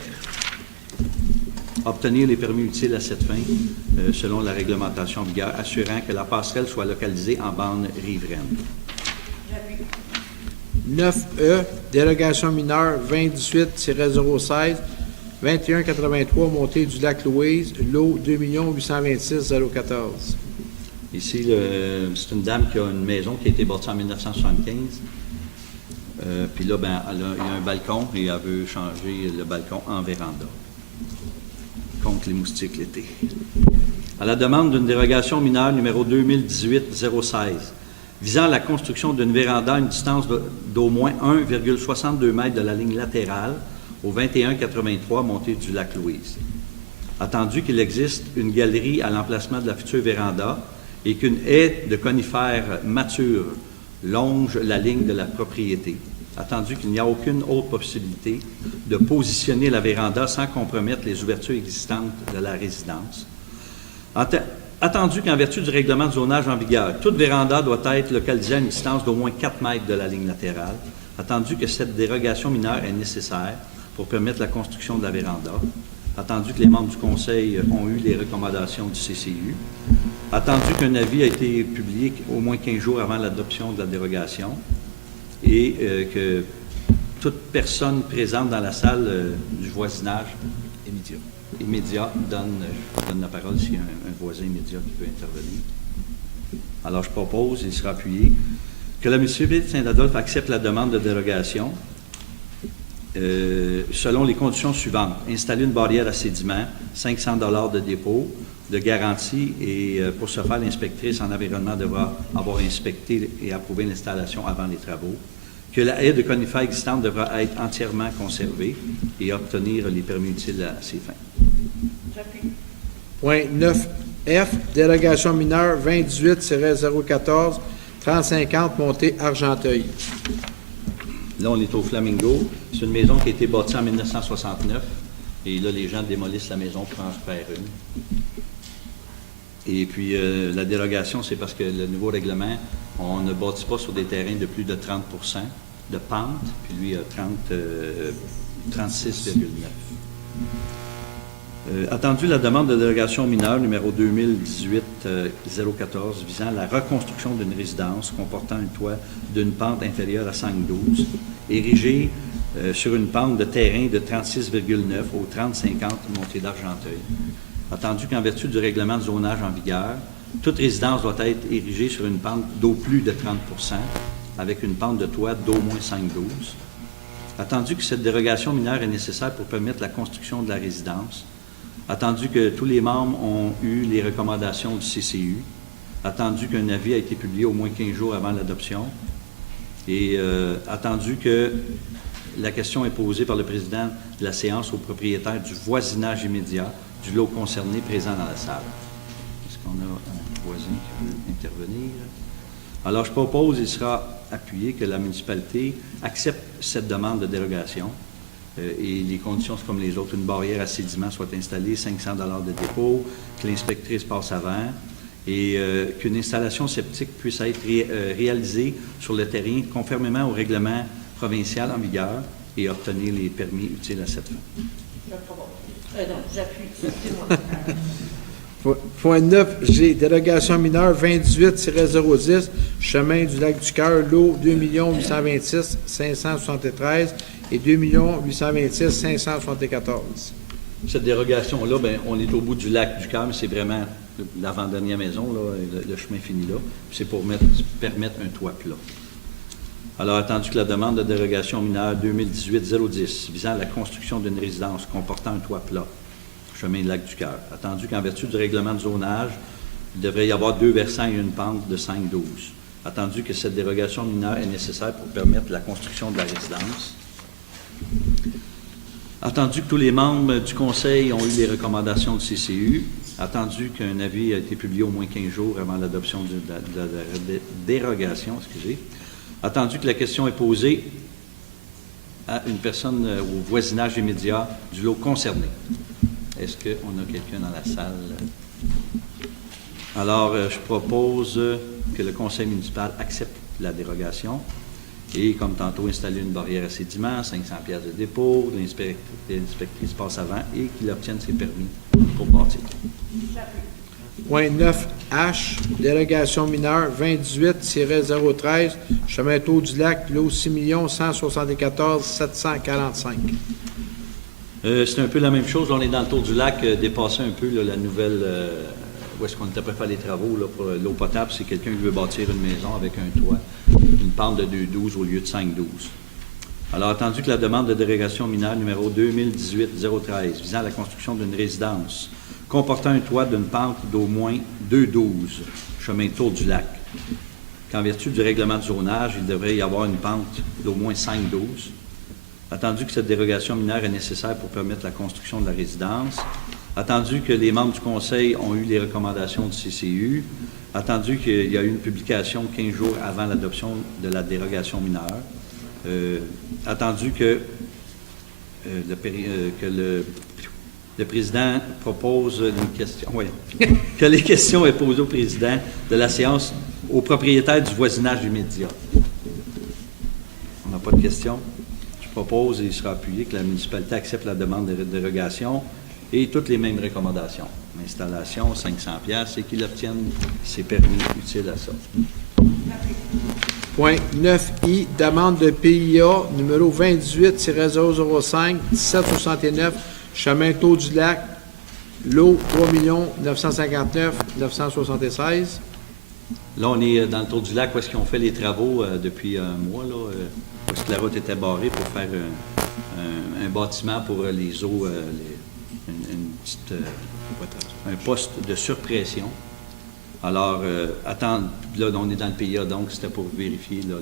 Obtenir les permis utiles à cette fin, selon la réglementation en vigueur, assurant que la passerelle soit localisée en bande riveraine. 9E, dérogation mineure 2018-016, 2183, montée du lac Louise, lot 2 826 014. Ici, c'est une dame qui a une maison qui a été bâtie en 1975. Puis là, il y a un balcon et elle veut changer le balcon en véranda contre les moustiques l'été. À la demande d'une dérogation mineure numéro 2018-016, visant la construction d'une véranda à une distance d'au moins 1,62 mètres de la ligne latérale au 2183 montée du lac Louise. Attendu qu'il existe une galerie à l'emplacement de la future véranda et qu'une haie de conifères matures longe la ligne de la propriété. Attendu qu'il n'y a aucune autre possibilité de positionner la véranda sans compromettre les ouvertures existantes de la résidence. Attendu qu'en vertu du règlement de zonage en vigueur, toute véranda doit être localisée à une distance d'au moins 4 mètres de la ligne latérale. Attendu que cette dérogation mineure est nécessaire pour permettre la construction de la véranda. Attendu que les membres du Conseil ont eu les recommandations du CCU. Attendu qu'un avis a été publié au moins 15 jours avant l'adoption de la dérogation et que toute personne présente dans la salle du voisinage immédiat donne la parole s'il y a un voisin immédiat qui peut intervenir. Alors, je propose, il sera appuyé, que la municipalité de Saint-Adolphe accepte la demande de dérogation selon les conditions suivantes. Installer une barrière à sédiments, 500 $ de dépôt, de garantie et pour ce faire, l'inspectrice en environnement devra avoir inspecté et approuvé l'installation avant les travaux, que la haie de conifères existante devra être entièrement conservée et obtenir les permis utiles à ces fins. J'appuie. Point 9F, dérogation mineure 2018-014, 3050, montée Argenteuil. Là, on est au Flamingo. C'est une maison qui a été bâtie en 1969 et là, les gens démolissent la maison pour en faire une. Et puis, la dérogation, c'est parce que le nouveau règlement, on ne bâtit pas sur des terrains de plus de 30 de pente, puis lui, il a 36,9. Attendu la demande de dérogation mineure numéro 2018-014 visant la reconstruction d'une résidence comportant un toit d'une pente inférieure à 5,12, érigée sur une pente de terrain de 36,9 au 30,50 montée d'Argenteuil. Attendu qu'en vertu du règlement de zonage en vigueur, toute résidence doit être érigée sur une pente d'au plus de 30 avec une pente de toit d'au moins 5,12. Attendu que cette dérogation mineure est nécessaire pour permettre la construction de la résidence. Attendu que tous les membres ont eu les recommandations du CCU. Attendu qu'un avis a été publié au moins 15 jours avant l'adoption. Et attendu que la question est posée par le président de la séance au propriétaire du voisinage immédiat du lot concerné présent dans la salle. Est-ce qu'on a un voisin qui veut intervenir? Alors, je propose, il sera appuyé, que la municipalité accepte cette demande de dérogation et les conditions sont comme les autres. Une barrière à sédiments soit installée, 500 $ de dépôt, que l'inspectrice passe avant et qu'une installation septique puisse être réalisée sur le terrain conformément au règlement provincial en vigueur et obtenir les permis utiles à cette fin. J'appuie. Excusez-moi. Point 9G, dérogation mineure 2018-010, chemin du lac du Cœur, lot 2 826 573 et 2 826 574. Cette dérogation-là, bien, on est au bout du lac du Cœur, mais c'est vraiment l'avant-dernière maison, là, le chemin fini là. C'est pour permettre un toit plat. Alors, attendu que la demande de dérogation mineure 2018-010 visant la construction d'une résidence comportant un toit plat, chemin du lac du Cœur, attendu qu'en vertu du règlement de zonage, il devrait y avoir 2 versants et une pente de 5,12. Attendu que cette dérogation mineure est nécessaire pour permettre la construction de la résidence. Attendu que tous les membres du Conseil ont eu les recommandations du CCU. Attendu qu'un avis a été publié au moins 15 jours avant l'adoption de la dérogation. Attendu que la question est posée à une personne au voisinage immédiat du lot concerné. Est-ce qu'on a quelqu'un dans la salle? Alors, je propose que le conseil municipal accepte la dérogation et, comme tantôt, installer une barrière à sédiments, 500 $ de dépôt, l'inspectrice passe avant et qu'il obtienne ses permis pour bâtir. Point 9H, dérogation mineure 2018-013, chemin Tour du Lac, lot 6 174 745. C'est un peu la même chose. On est dans le Tour du Lac, dépasser un peu là, la nouvelle... où est-ce qu'on était prêt à faire les travaux là, pour l'eau potable? C'est quelqu'un qui veut bâtir une maison avec un toit, une pente de 2,12 au lieu de 5,12. Alors, attendu que la demande de dérogation mineure numéro 2018-013 visant à la construction d'une résidence comportant un toit d'une pente d'au moins 2,12, chemin Tour du Lac, qu'en vertu du règlement de zonage, il devrait y avoir une pente d'au moins 5,12. Attendu que cette dérogation mineure est nécessaire pour permettre la construction de la résidence. Attendu que les membres du Conseil ont eu les recommandations du CCU. Attendu qu'il y a eu une publication 15 jours avant l'adoption de la dérogation mineure. Attendu que, le président propose une question. Oui. Que les questions soient posées au président de la séance, au propriétaire du voisinage immédiat. On n'a pas de questions. Je propose, et il sera appuyé, que la municipalité accepte la demande de dérogation et toutes les mêmes recommandations. Installation, 500 $ et qu'il obtienne ses permis utiles à ça. Point 9I, demande de PIA numéro 2018-005, 1769, chemin Tour du Lac, lot 3 959 976. Là, on est dans le Tour du Lac où est-ce qu'ils ont fait les travaux depuis un mois, là, où est-ce que la route était barrée pour faire un bâtiment pour les eaux, une petite un poste de surpression. Alors, là, on est dans le PIA, donc c'était pour vérifier là,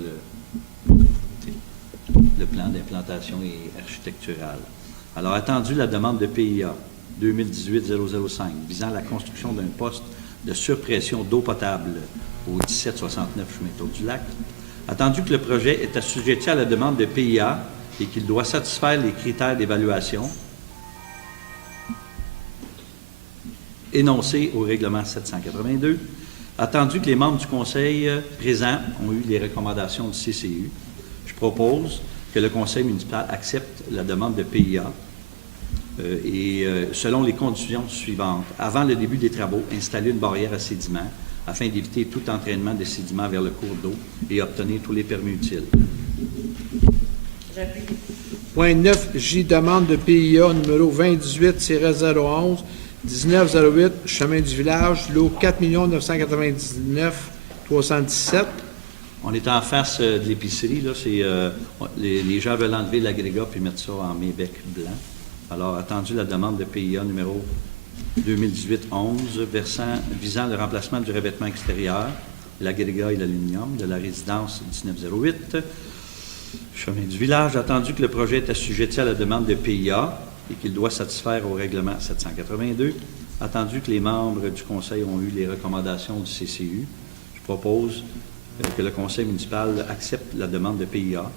le plan d'implantation et architectural. Alors, attendu la demande de PIA 2018-005 visant la construction d'un poste de surpression d'eau potable au 1769 chemin Tour-du-Lac. Attendu que le projet est assujetti à la demande de PIA et qu'il doit satisfaire les critères d'évaluation énoncés au règlement 782. Attendu que les membres du Conseil présents ont eu les recommandations du CCU, je propose que le Conseil municipal accepte la demande de PIA selon les conditions suivantes. Avant le début des travaux, installer une barrière à sédiments afin d'éviter tout entraînement de sédiments vers le cours d'eau et obtenir tous les permis utiles. J'appuie. Point 9J, demande de PIA numéro 2018-011, 1908, chemin du village, lot 4 999 317. On est en face de l'épicerie, là, les gens veulent enlever l'agrégat puis mettre ça en mébec blanc. Alors, attendu la demande de PIA numéro 2018-11, visant le remplacement du revêtement extérieur, l'agrégat et l'aluminium de la résidence 1908, chemin du village. Attendu que le projet est assujetti à la demande de PIA et qu'il doit satisfaire au règlement 782. Attendu que les membres du Conseil ont eu les recommandations du CCU, je propose que le Conseil municipal accepte la demande de PIA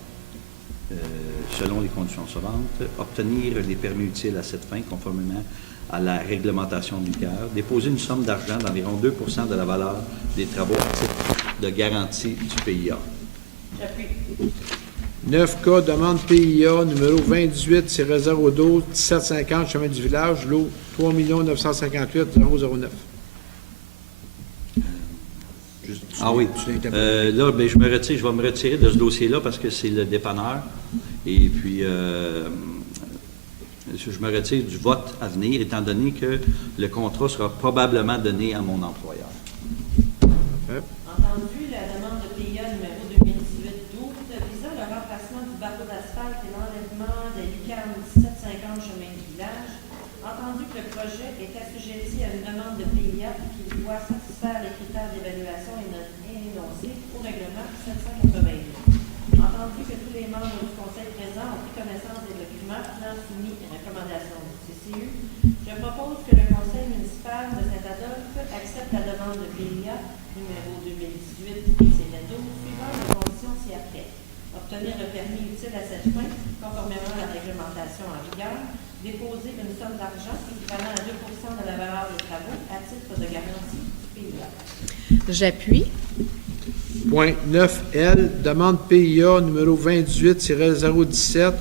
selon les conditions suivantes, obtenir les permis utiles à cette fin conformément à la réglementation en vigueur, déposer une somme d'argent d'environ 2 de la valeur des travaux à titre de garantie du PIA. J'appuie. 9K, demande PIA numéro 2018-012, 1750, chemin du village, lot 3 958 009. Ah oui. Là, ben, je vais me retirer de ce dossier-là parce que c'est le dépanneur. Et puis, je me retire du vote à venir, étant donné que le contrat sera probablement donné à mon employeur. Entendu la demande de PIA numéro 2018-12 visant le remplacement du bateau d'asphalte et l'enlèvement des lucarnes 1750 chemin du village. Entendu que le projet est assujetti à une demande de PIA et qu'il doit satisfaire les critères d'évaluation énoncés au règlement 782. Entendu que tous les membres du Conseil présent ont pris connaissance des documents, plans soumis et recommandations du CCU, je propose que le Conseil municipal de Saint-Adolphe accepte la demande de PIA numéro 2018-12 suivant les conditions ci-après. Obtenir le permis utile à cette fin, conformément à la réglementation en vigueur, déposer une somme d'argent équivalent à 2 de la valeur des travaux à titre de garantie du PIA. J'appuie. Point 9L, demande PIA numéro 2018-017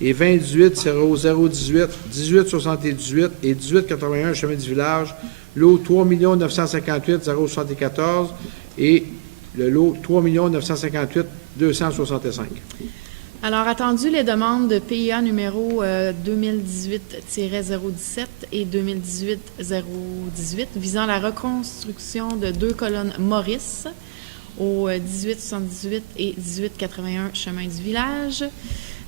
et 2018-0018, 1878 et 1881, chemin du village, lot 3 958 074 et le lot 3 958 265. Alors, attendu les demandes de PIA numéro 2018-017 et 2018-018 visant la reconstruction de 2 colonnes Maurice au 1878 et 1881 chemin du village.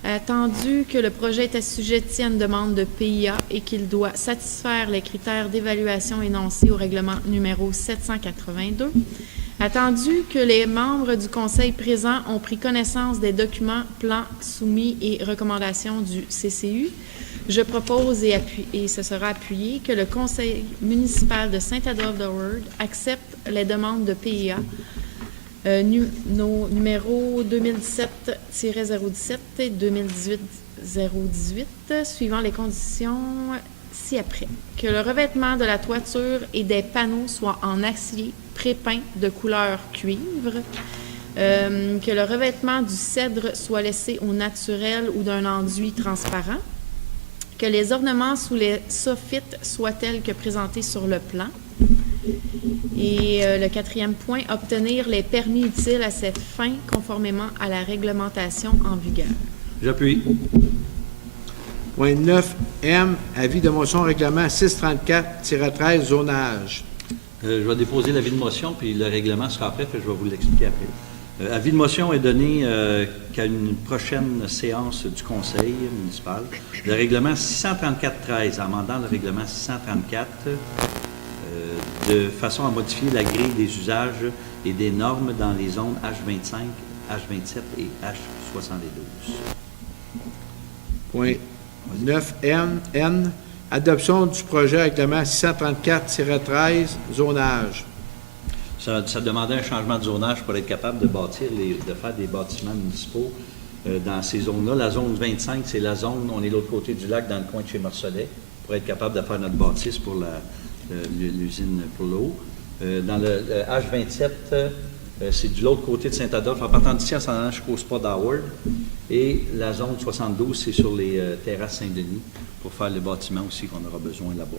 Attendu que le projet est assujetti à une demande de PIA et qu'il doit satisfaire les critères d'évaluation énoncés au règlement numéro 782. Attendu que les membres du Conseil présent ont pris connaissance des documents, plans soumis et recommandations du CCU, je propose et ce sera appuyé que le Conseil municipal de Saint-Adolphe-de-Word accepte les demandes de PIA numéro 2017-017 et 2018-018, suivant les conditions ci-après. Que le revêtement de la toiture et des panneaux soit en acier prépeint de couleur cuivre, que le revêtement du cèdre soit laissé au naturel ou d'un enduit transparent, que les ornements sous les soffites soient tels que présentés sur le plan. Et le 4e point, obtenir les permis utiles à cette fin conformément à la réglementation en vigueur. J'appuie. Point 9M, avis de motion règlement 634-13, zonage. Je vais déposer l'avis de motion, puis le règlement sera prêt, puis je vais vous l'expliquer après. Avis de motion est donné qu'à une prochaine séance du conseil municipal, le règlement 634-13, amendant le règlement 634, de façon à modifier la grille des usages et des normes dans les zones H25, H27 et H72. Point 9N, adoption du projet règlement 634-13, zonage. Ça demandait un changement de zonage pour être capable de bâtir, de faire des bâtiments municipaux dans ces zones-là. La zone 25, c'est la zone, on est de l'autre côté du lac, dans le coin de chez Marcelet, pour être capable de faire notre bâtisse pour l'usine pour l'eau. Dans le H27, c'est de l'autre côté de Saint-Adolphe, en partant d'ici en s'en allant jusqu'au spa d'Howard. Et la zone 72, c'est sur les terrasses Saint-Denis, pour faire le bâtiment aussi qu'on aura besoin là-bas.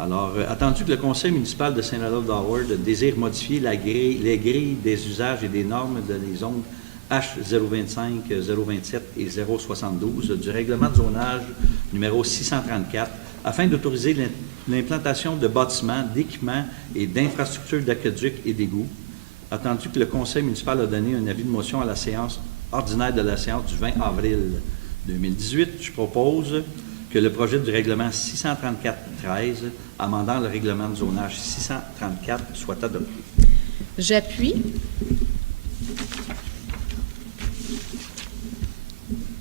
Alors, attendu que le conseil municipal de Saint-Adolphe-d'Howard désire modifier les grilles des usages et des normes de les zones H025, 027 et 072 du règlement de zonage numéro 634 afin d'autoriser l'implantation de bâtiments, d'équipements et d'infrastructures d'aqueducs et d'égouts. Attendu que le conseil municipal a donné un avis de motion à la séance ordinaire de la séance du 20 avril 2018, je propose que le projet du règlement 634-13, amendant le règlement de zonage 634, soit adopté. J'appuie.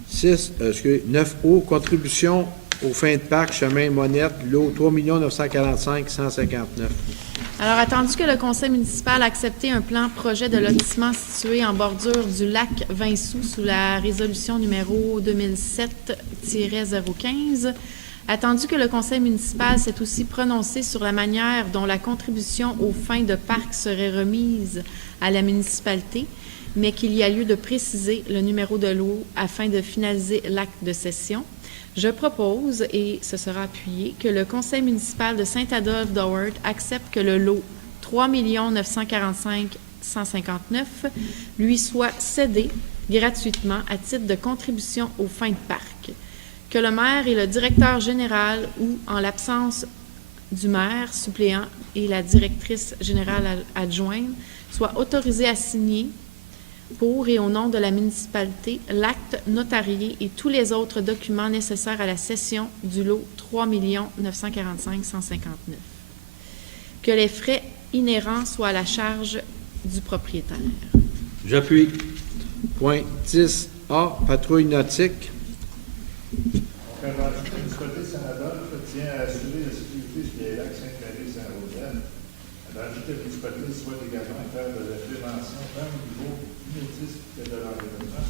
9O, contribution aux fins de parc, chemin Monette, lot 3 945 159. Alors, attendu que le conseil municipal a accepté un plan projet de lotissement situé en bordure du lac Vinsou sous la résolution numéro 2007-015, attendu que le conseil municipal s'est aussi prononcé sur la manière dont la contribution aux fins de parc serait remise à la municipalité, mais qu'il y a lieu de préciser le numéro de lot afin de finaliser l'acte de cession, je propose, et ce sera appuyé, que le conseil municipal de Saint-Adolphe-d'Howard accepte que le lot 3 945 159 lui soit cédé gratuitement à titre de contribution aux fins de parc, que le maire et le directeur général ou, en l'absence du maire suppléant et la directrice générale adjointe, soient autorisés à signer pour et au nom de la municipalité l'acte notarié et tous les autres documents nécessaires à la cession du lot 3 945 159. Que les frais inhérents soient à la charge du propriétaire. J'appuie. Point 10A, patrouille nautique. Donc, attendu que la municipalité de Saint-Adolphe tient à assurer la sécurité sur les lacs Sainte-Marie et Saint-Rosaire, attendu que la municipalité souhaite également faire de la prévention tant au niveau nautisme que de l'environnement,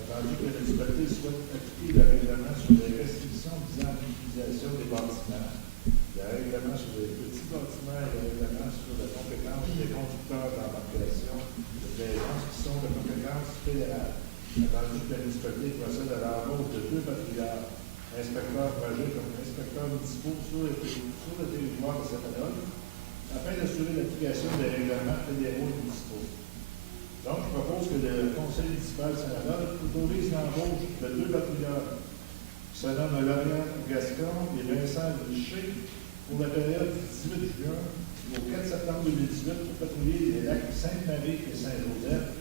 attendu que la municipalité souhaite appliquer le règlement sur les restrictions visant à l'utilisation des bâtiments, le règlement sur les petits bâtiments et le règlement sur la compétence des conducteurs d'embarcation de plaisance qui sont de compétence fédérale. Attendu que la municipalité procède à l'embauche de 2 patrouilleurs, inspecteurs projets comme inspecteurs municipaux sur le territoire de Saint-Adolphe, afin d'assurer l'application des règlements fédéraux et municipaux. Donc, je propose que le conseil municipal de Saint-Adolphe autorise l'embauche de 2 patrouilleurs qui se nomment Laurent Gascon et Vincent Richer pour la période du 18 juin au 4 septembre 2018 pour patrouiller les lacs Sainte-Marie et Saint-Joseph.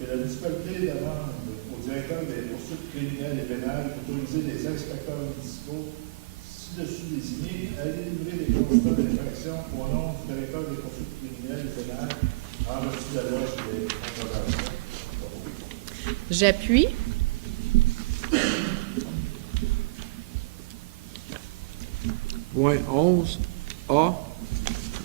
Que la municipalité demande au directeur des poursuites criminelles et pénales d'autoriser les inspecteurs municipaux ci-dessus désignés à délivrer des constats d'infraction au nom du directeur des poursuites criminelles et pénales en vertu de la loi sur les contraventions. J'appuie. Point 11A,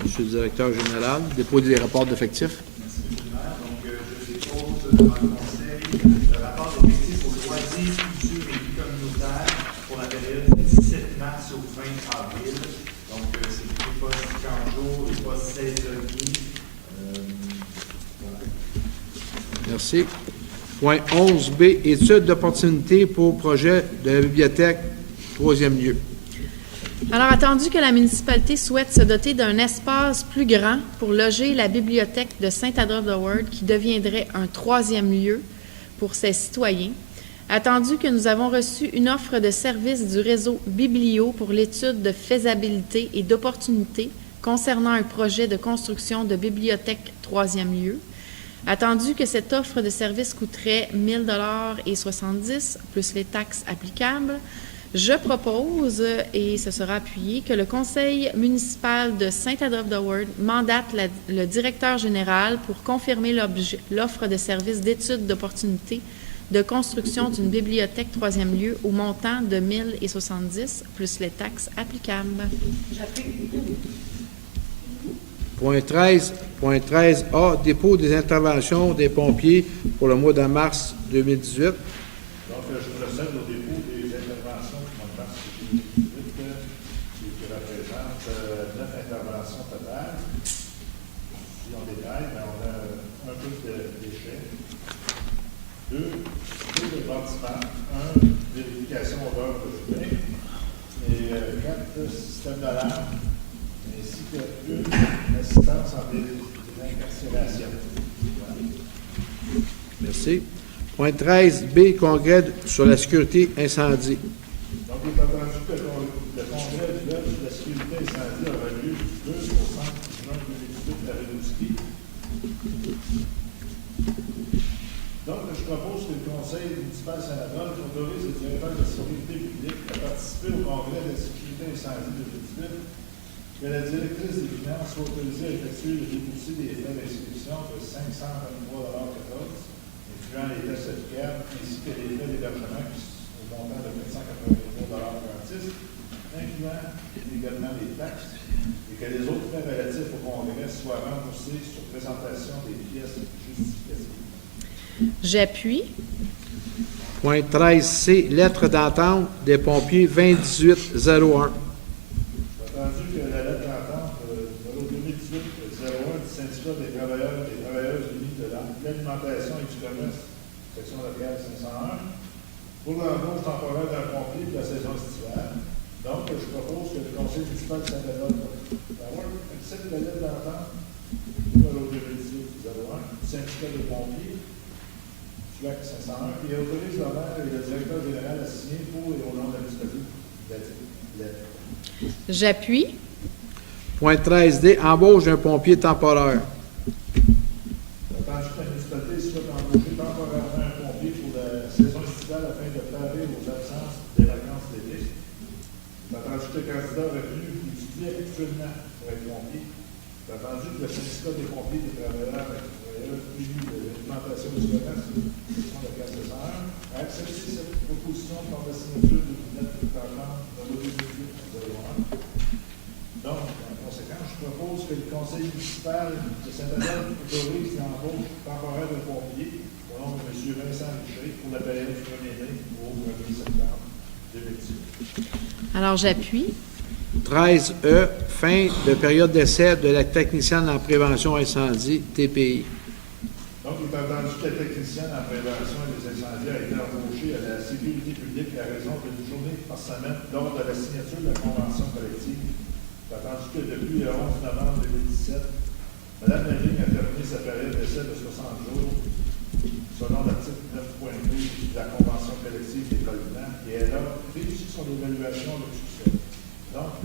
Monsieur le directeur général, dépôt des rapports d'effectifs. Merci, M. le maire. Donc, je dépose devant le conseil le rapport d'effectifs aux loisirs, culture et vie communautaire pour la période du 17 mars au 20 avril. Donc, c'est les postes 50 jours, les postes 16 demi. Voilà. Merci. Point 11B, étude d'opportunité pour projet de la bibliothèque, 3e lieu. Alors, attendu que la municipalité souhaite se doter d'un espace plus grand pour loger la bibliothèque de Saint-Adolphe-d'Howard, qui deviendrait un 3e lieu pour ses citoyens, attendu que nous avons reçu une offre de service du réseau Biblio pour l'étude de faisabilité et d'opportunité concernant un projet de construction de bibliothèque 3e lieu, Attendu que cette offre de service coûterait 1 070 plus les taxes applicables, je propose, et ce sera appuyé, que le Conseil municipal de Saint-Adolphe-de-Ward mandate le directeur général pour confirmer l'offre de service d'études d'opportunité de construction d'une bibliothèque troisième lieu au montant de 1 070 plus les taxes applicables. J'appuie. Point 13A, dépôt des interventions des pompiers pour le mois de mars 2018. Donc, je procède au dépôt des interventions du mois de mars 2018, qui représente 9 interventions totales. Si on détaille, ben, on a un peu de déchets, 2 de bâtiments, 1 vérification au beurre de journée et 4 systèmes d'alarme, ainsi qu'une assistance en désincarcération. Voilà. Merci. Point 13B, congrès sur la sécurité incendie. Donc, il est entendu que le congrès du Lèvre de la sécurité incendie aura lieu du 2 au 5 juin 2018 à Rimouski. Donc, je propose que le Conseil municipal Saint-Adolphe autorise le directeur de la sécurité publique à participer au congrès de la sécurité incendie 2018, que la directrice des finances soit autorisée à effectuer le déboursé des frais d'inscription de 523,14 $, incluant les tests applicables, ainsi que les frais d'hébergement au montant de 483,46 $, incluant également les taxes, et que les autres frais relatifs au congrès soient remboursés sur présentation des pièces justificatives. J'appuie. Point 13C, lettre d'entente des pompiers 2018-01. Entendu que la lettre d'entente numéro 2018-01 du syndicat des travailleurs et des travailleuses unis de l'alimentation et du commerce, section locale 501, pour l'embauche temporaire d'un pompier de la saison estivale. Donc, je propose que le conseil municipal de Saint-Adolphe accepte la lettre d'entente numéro 2018-01 du syndicat des pompiers, SUAC 501, qui autorise le maire et le directeur général à signer pour et au nom de la municipalité de la lettre. J'appuie. Point 13D, embauche d'un pompier temporaire. Entendu que la municipalité souhaite embaucher temporairement un pompier pour la saison estivale afin de parer aux absences des vacances d'été. Entendu que le candidat revenu étudie actuellement pour être pompier. Entendu que le syndicat des pompiers des travailleurs et travailleuses unis de l'alimentation et du commerce, section de 401, a accepté cette proposition par la signature de lettre d'entente numéro 2018-01. Donc, en conséquence, je propose que le conseil municipal de Saint-Adolphe autorise l'embauche temporaire de pompiers au nom de M. Vincent Richer pour la période du 1er mai au 1er septembre 2018. Alors, j'appuie. 13E, fin de période d'essai de la technicienne en prévention incendie, TPI. Donc, il est entendu que la technicienne en prévention des incendies a été embauchée à la sécurité publique à raison d'une journée par semaine lors de la signature de la convention collective. Il est entendu que depuis le 11 novembre 2017, Mme Lavigne a terminé sa période d'essai de 60 jours selon l'article 9.2 de la convention collective des Colblancs et elle a réussi son évaluation avec succès. Donc,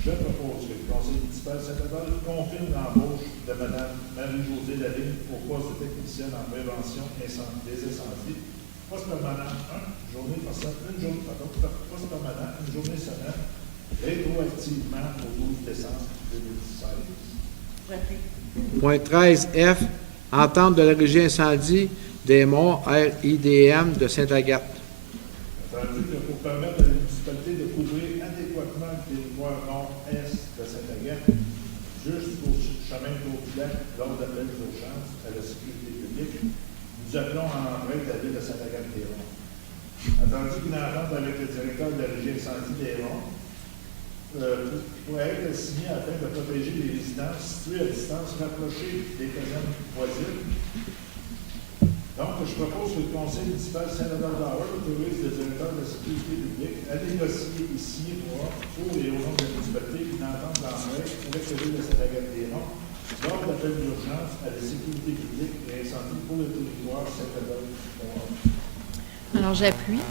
je propose que le conseil municipal de Saint-Adolphe confirme l'embauche de Mme Marie-Josée Lavigne au poste de technicienne en prévention des incendies. Poste permanent, poste permanent, une journée semaine, rétroactivement au 12 décembre 2016. J'appuie. Point 13F, entente de la régie incendie des monts RIDM de Sainte-Agathe. Entendu que pour permettre à la municipalité de couvrir adéquatement le territoire nord-est de Sainte-Agathe, jusqu'au chemin d'Audillac, lors d'appels d'urgence à la sécurité publique, nous appelons en empreinte la ville de Sainte-Agathe-des-Monts. Entendu qu'une entente avec le directeur de la régie incendie des Monts pourrait être signée afin de protéger les résidences situées à distance rapprochée des casernes voisines. Donc, je propose que le conseil municipal Saint-Adolphe autorise le directeur de la sécurité publique à négocier et signer pour et au nom de la municipalité une entente d'empreinte avec le ville de Sainte-Agathe-des-Monts lors d'appels d'urgence à la sécurité publique et incendie pour le territoire Saint-Adolphe. Alors, j'appuie.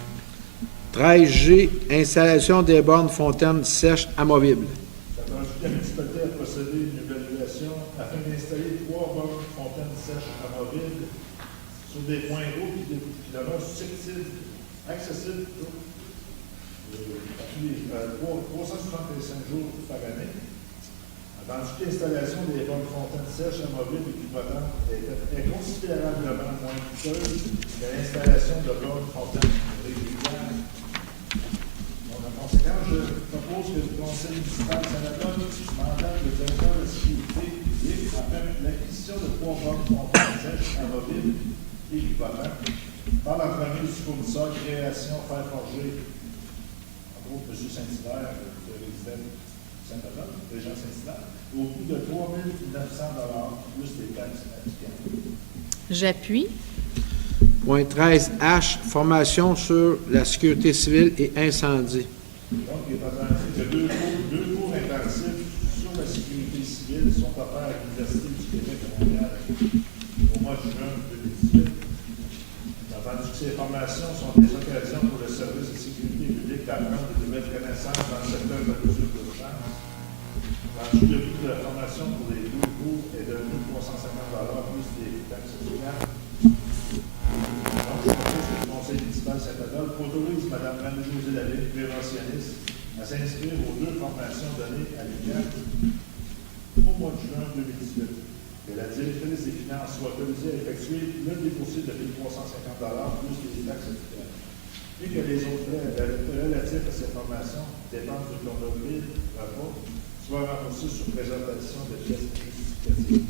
13G, installation des bornes fontaines sèches amovibles. Entendu que la municipalité a procédé à une évaluation afin d'installer 3 bornes fontaines sèches amovibles sur des points hauts qui demeurent accessibles à tous les 365 jours par année. Tandis que l'installation des bornes fontaines sèches amovibles et pivotantes est considérablement moins coûteuse que l'installation de bornes fontaines régulières. En conséquence, je propose que le Conseil municipal de Saint-Adolphe mandate le directeur de sécurité publique afin l'acquisition de 3 bornes fontaines sèches amovibles et pivotantes par l'entremise du fournisseur Création Fer Forgé, entre autres M. Saint-Hilaire, le résident Saint-Adolphe, régent Saint-Hilaire, au coût de 3 900 plus les taxes applicables. J'appuie. Point 13H, formation sur la sécurité civile et incendie. Donc, il est présenté que deux cours intensifs sur la sécurité civile sont offerts à l'Université du Québec à Montréal au mois de juin 2018. Tandis que ces formations sont des occasions pour le service de sécurité publique d'apprendre de nouvelles connaissances dans le secteur de la mesure d'urgence. Tandis que le coût de la formation pour les 2 cours est de 1 350 plus les taxes sociales. Donc, je propose que le Conseil municipal de Saint-Adolphe autorise Mme Marie-Josée Lavigne, préventionniste, à s'inscrire aux 2 formations données à l'UQAM au mois de juin 2018. Que la directrice des finances soit autorisée à effectuer le déposit de 1 350 plus les taxes sociales. Et que les autres frais relatifs à cette formation, dépenses d'automobile, repas, soient remboursés sur présentation de pièces justificatives.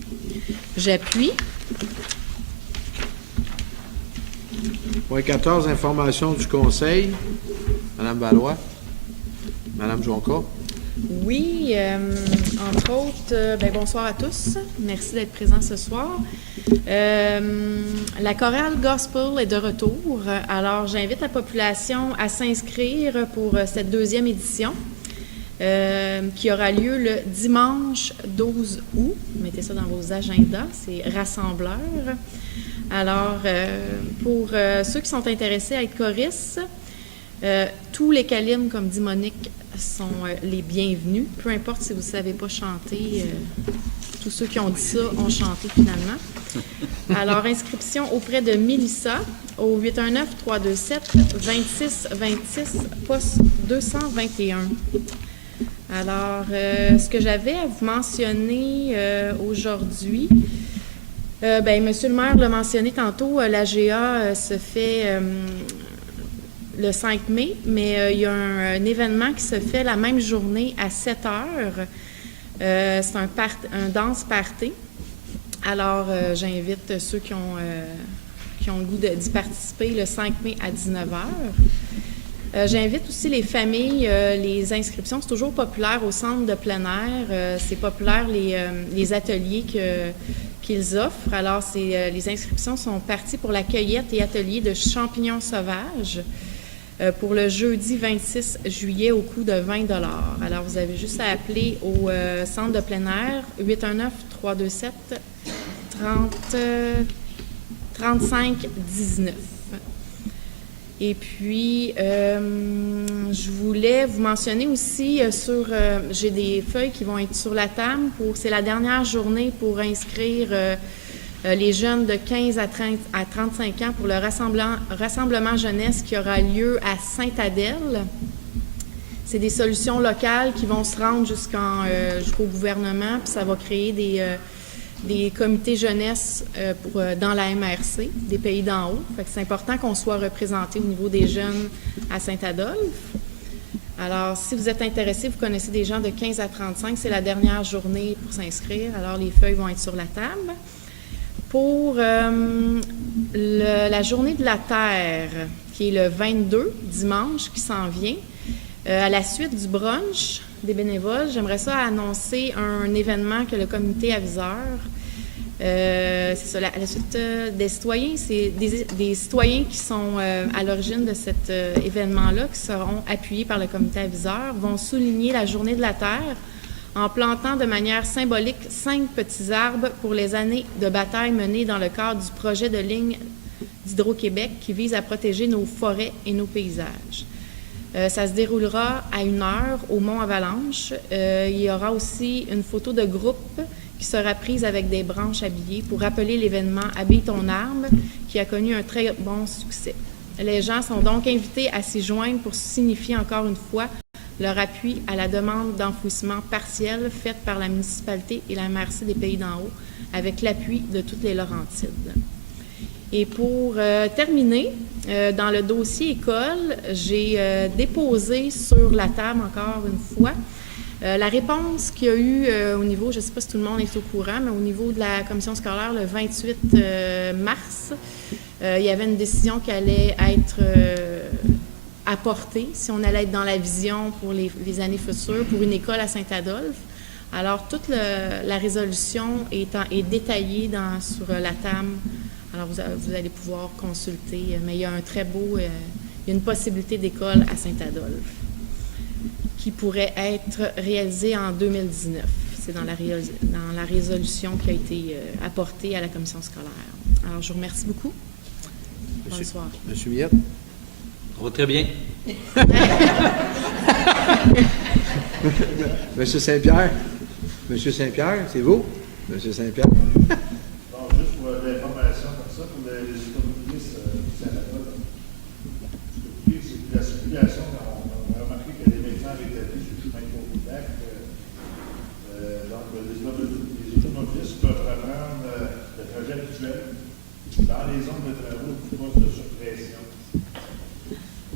J'appuie. Point 14, information du Conseil. Madame Valois. Madame Jonca. Oui, entre autres, bonsoir à tous. Merci d'être présents ce soir. La chorale Gospel est de retour. Alors, j'invite la population à s'inscrire pour cette 2e édition qui aura lieu le dimanche 12 août. Mettez ça dans vos agendas, c'est rassembleur. Alors, pour ceux qui sont intéressés à être choristes, tous les calibres, comme dit Monique, sont les bienvenus. Peu importe si vous ne savez pas chanter, tous ceux qui ont dit ça ont chanté finalement. Alors, inscription auprès de Mélissa au 819-327-2626, poste 221. Alors, ce que j'avais à vous mentionner aujourd'hui, Monsieur le maire l'a mentionné tantôt, la GA se fait le 5 mai, mais il y a un événement qui se fait la même journée à 7 heures. C'est un dance party. Alors, j'invite ceux qui ont le goût d'y participer le 5 mai à 19 heures. J'invite aussi les familles, les inscriptions, c'est toujours populaire au centre de plein air. C'est populaire les ateliers qu'ils offrent. Alors, les inscriptions sont parties pour la cueillette et atelier de champignons sauvages pour le jeudi 26 juillet au coût de 20 $. Alors, vous avez juste à appeler au centre de plein air 819-327-3519. Et puis, je voulais vous mentionner aussi j'ai des feuilles qui vont être sur la table. C'est la dernière journée pour inscrire les jeunes de 15 à 35 ans pour le rassemblement jeunesse qui aura lieu à Sainte-Adèle. C'est des solutions locales qui vont se rendre jusqu'au gouvernement, puis ça va créer des comités jeunesse dans la MRC, des pays d'en haut. Fait que c'est important qu'on soit représenté au niveau des jeunes à Saint-Adolphe. Alors, si vous êtes intéressé, vous connaissez des gens de 15 à 35, c'est la dernière journée pour s'inscrire. Alors, les feuilles vont être sur la table. Pour la journée de la Terre, qui est le 22, dimanche, qui s'en vient, à la suite du brunch des bénévoles, j'aimerais ça annoncer un événement que le comité aviseur, c'est ça, à la suite des citoyens, c'est des citoyens qui sont à l'origine de cet événement-là, qui seront appuyés par le comité aviseur, vont souligner la journée de la Terre en plantant de manière symbolique 5 petits arbres pour les années de bataille menées dans le cadre du projet de ligne d'Hydro-Québec qui vise à protéger nos forêts et nos paysages. Ça se déroulera à 1 heure au Mont Avalanche. Il y aura aussi une photo de groupe qui sera prise avec des branches habillées pour rappeler l'événement Habille ton arbre, qui a connu un très bon succès. Les gens sont donc invités à s'y joindre pour signifier encore une fois leur appui à la demande d'enfouissement partiel faite par la municipalité et la MRC des Pays d'en Haut, avec l'appui de toutes les Laurentides. Et pour terminer, dans le dossier école, j'ai déposé sur la table encore une fois la réponse qu'il y a eu au niveau, je ne sais pas si tout le monde est au courant, mais au niveau de la commission scolaire le 28 mars, il y avait une décision qui allait être apportée si on allait être dans la vision pour les années futures pour une école à Saint-Adolphe. Alors, toute la résolution est détaillée sur la table. Alors, vous allez pouvoir consulter, mais il y a un très beau, il y a une possibilité d'école à Saint-Adolphe qui pourrait être réalisée en 2019. C'est dans la résolution qui a été apportée à la commission scolaire. Alors, je vous remercie beaucoup. Bonsoir. Monsieur Miette? Ça va très bien. Monsieur Saint-Pierre? Monsieur Saint-Pierre, c'est vous? Monsieur Saint-Pierre? Donc, juste pour l'information comme ça, pour les automobilistes du Saint-Adolphe, ce que c'est que la circulation, on a remarqué qu'elle est maintenant rétablie sur le chemin de Courbillac. Donc, les automobilistes peuvent reprendre le trajet habituel dans les zones de travaux du poste de surpression.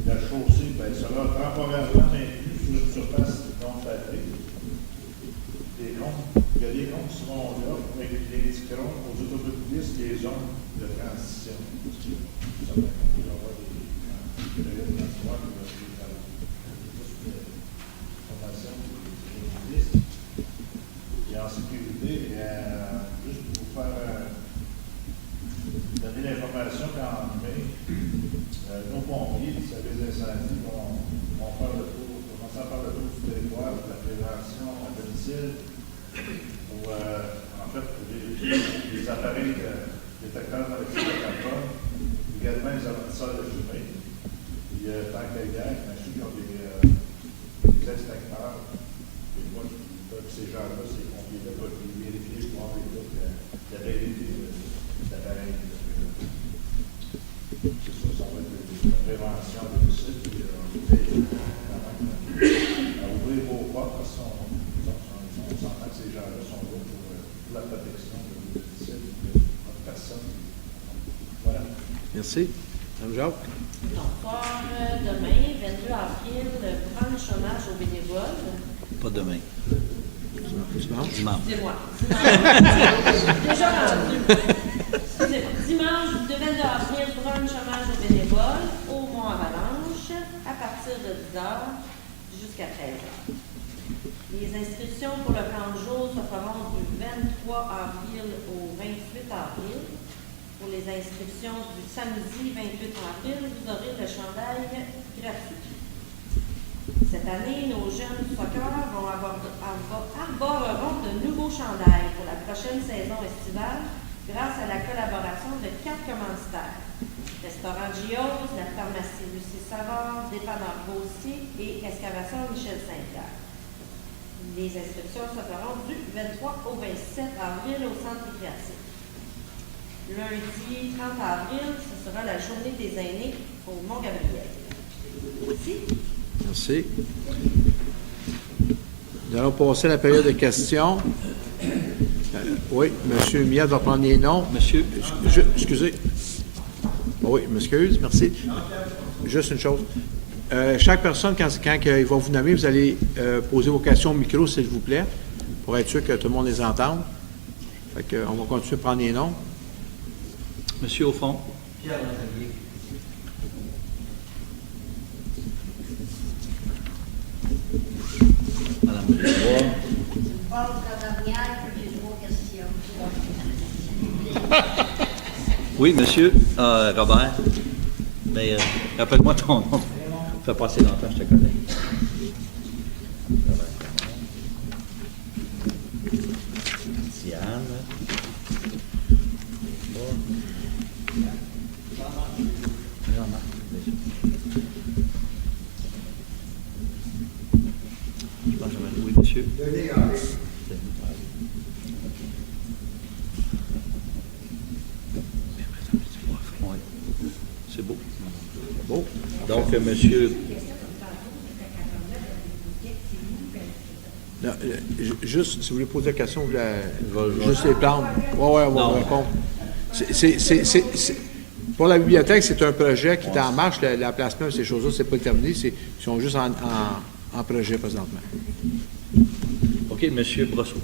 La chaussée, bien, sera temporairement maintenue sur une surface non fabrique. Il y a des comptes qui seront là avec des indiqueront aux automobilistes des zones de transition. Ça va y avoir des périodes transitoires qui vont être formation des automobilistes. Et en sécurité, juste pour vous faire donner l'information qu'en mai, nos pompiers, les services d'incendie vont faire le tour, commencer à faire le tour du territoire de la prévention à domicile pour, en fait, vérifier les appareils détecteurs dans l'excès de carbone, également les amortisseurs de fumée. Puis, tant qu'à hier, ceux qui ont des extincteurs, des fois, ces gens-là, ces pompiers-là, peuvent vérifier pour voir la vérité de l'appareil. C'est ça, ça va être la prévention de domicile, puis on vous aide à ouvrir vos portes parce qu'on s'entend que ces gens-là sont là pour la protection de vos domiciles et de votre personne. Voilà. Merci. Mme Jacques? Bonsoir. Demain, 22 avril, prendre le chômage aux bénévoles. Pas demain. Dimanche? Dimanche. Excusez-moi. Dimanche. Déjà rendu. Excusez-moi. Dimanche, le 22 avril, prendre le chômage aux bénévoles au Mont-Avalanche à partir de 10h jusqu'à 13h. Les inscriptions pour le camp de jour se feront du 23 avril au 28 avril. Pour les inscriptions du samedi 28 avril, vous aurez le chandail gratuit. Cette année, nos jeunes soccer arboreront de nouveaux chandails pour la prochaine saison estivale grâce à la collaboration de 4 commanditaires. Restaurant Gios, la pharmacie Lucie Savard, Dépanneur Beaucier et Excavation Michel Saint-Pierre. Les inscriptions se feront du 23 au 27 avril au Centre récréatif. Lundi 30 avril, ce sera la journée des aînés au Mont-Gabriel. Merci. Merci. Nous allons passer à la période de questions. Oui, M. Miette va prendre les noms. Monsieur? Excusez. Oui, m'excuse, merci. Juste une chose. Chaque personne, quand il va vous nommer, vous allez poser vos questions au micro, s'il vous plaît, pour être sûr que tout le monde les entende. Fait que, on va continuer à prendre les noms. Monsieur au fond. Pierre Nathalie. Madame Brévois. Je passe la dernière, puis j'ai 3 questions. Oui, monsieur Robert. Mais rappelle-moi ton nom. Ça fait pas assez longtemps que je te connais. Diane. Jean-Marc. Je pense que oui, monsieur. Denis Henry. C'est beau. Bon. Donc, monsieur... Non, juste, si vous voulez poser la question, va- juste les plans. Oui, on va Non. vous répondre. Pour la bibliothèque, c'est un projet qui est en marche. L'emplacement de ces choses-là, c'est pas terminé. Ils sont juste en projet présentement. OK, monsieur Brosseau.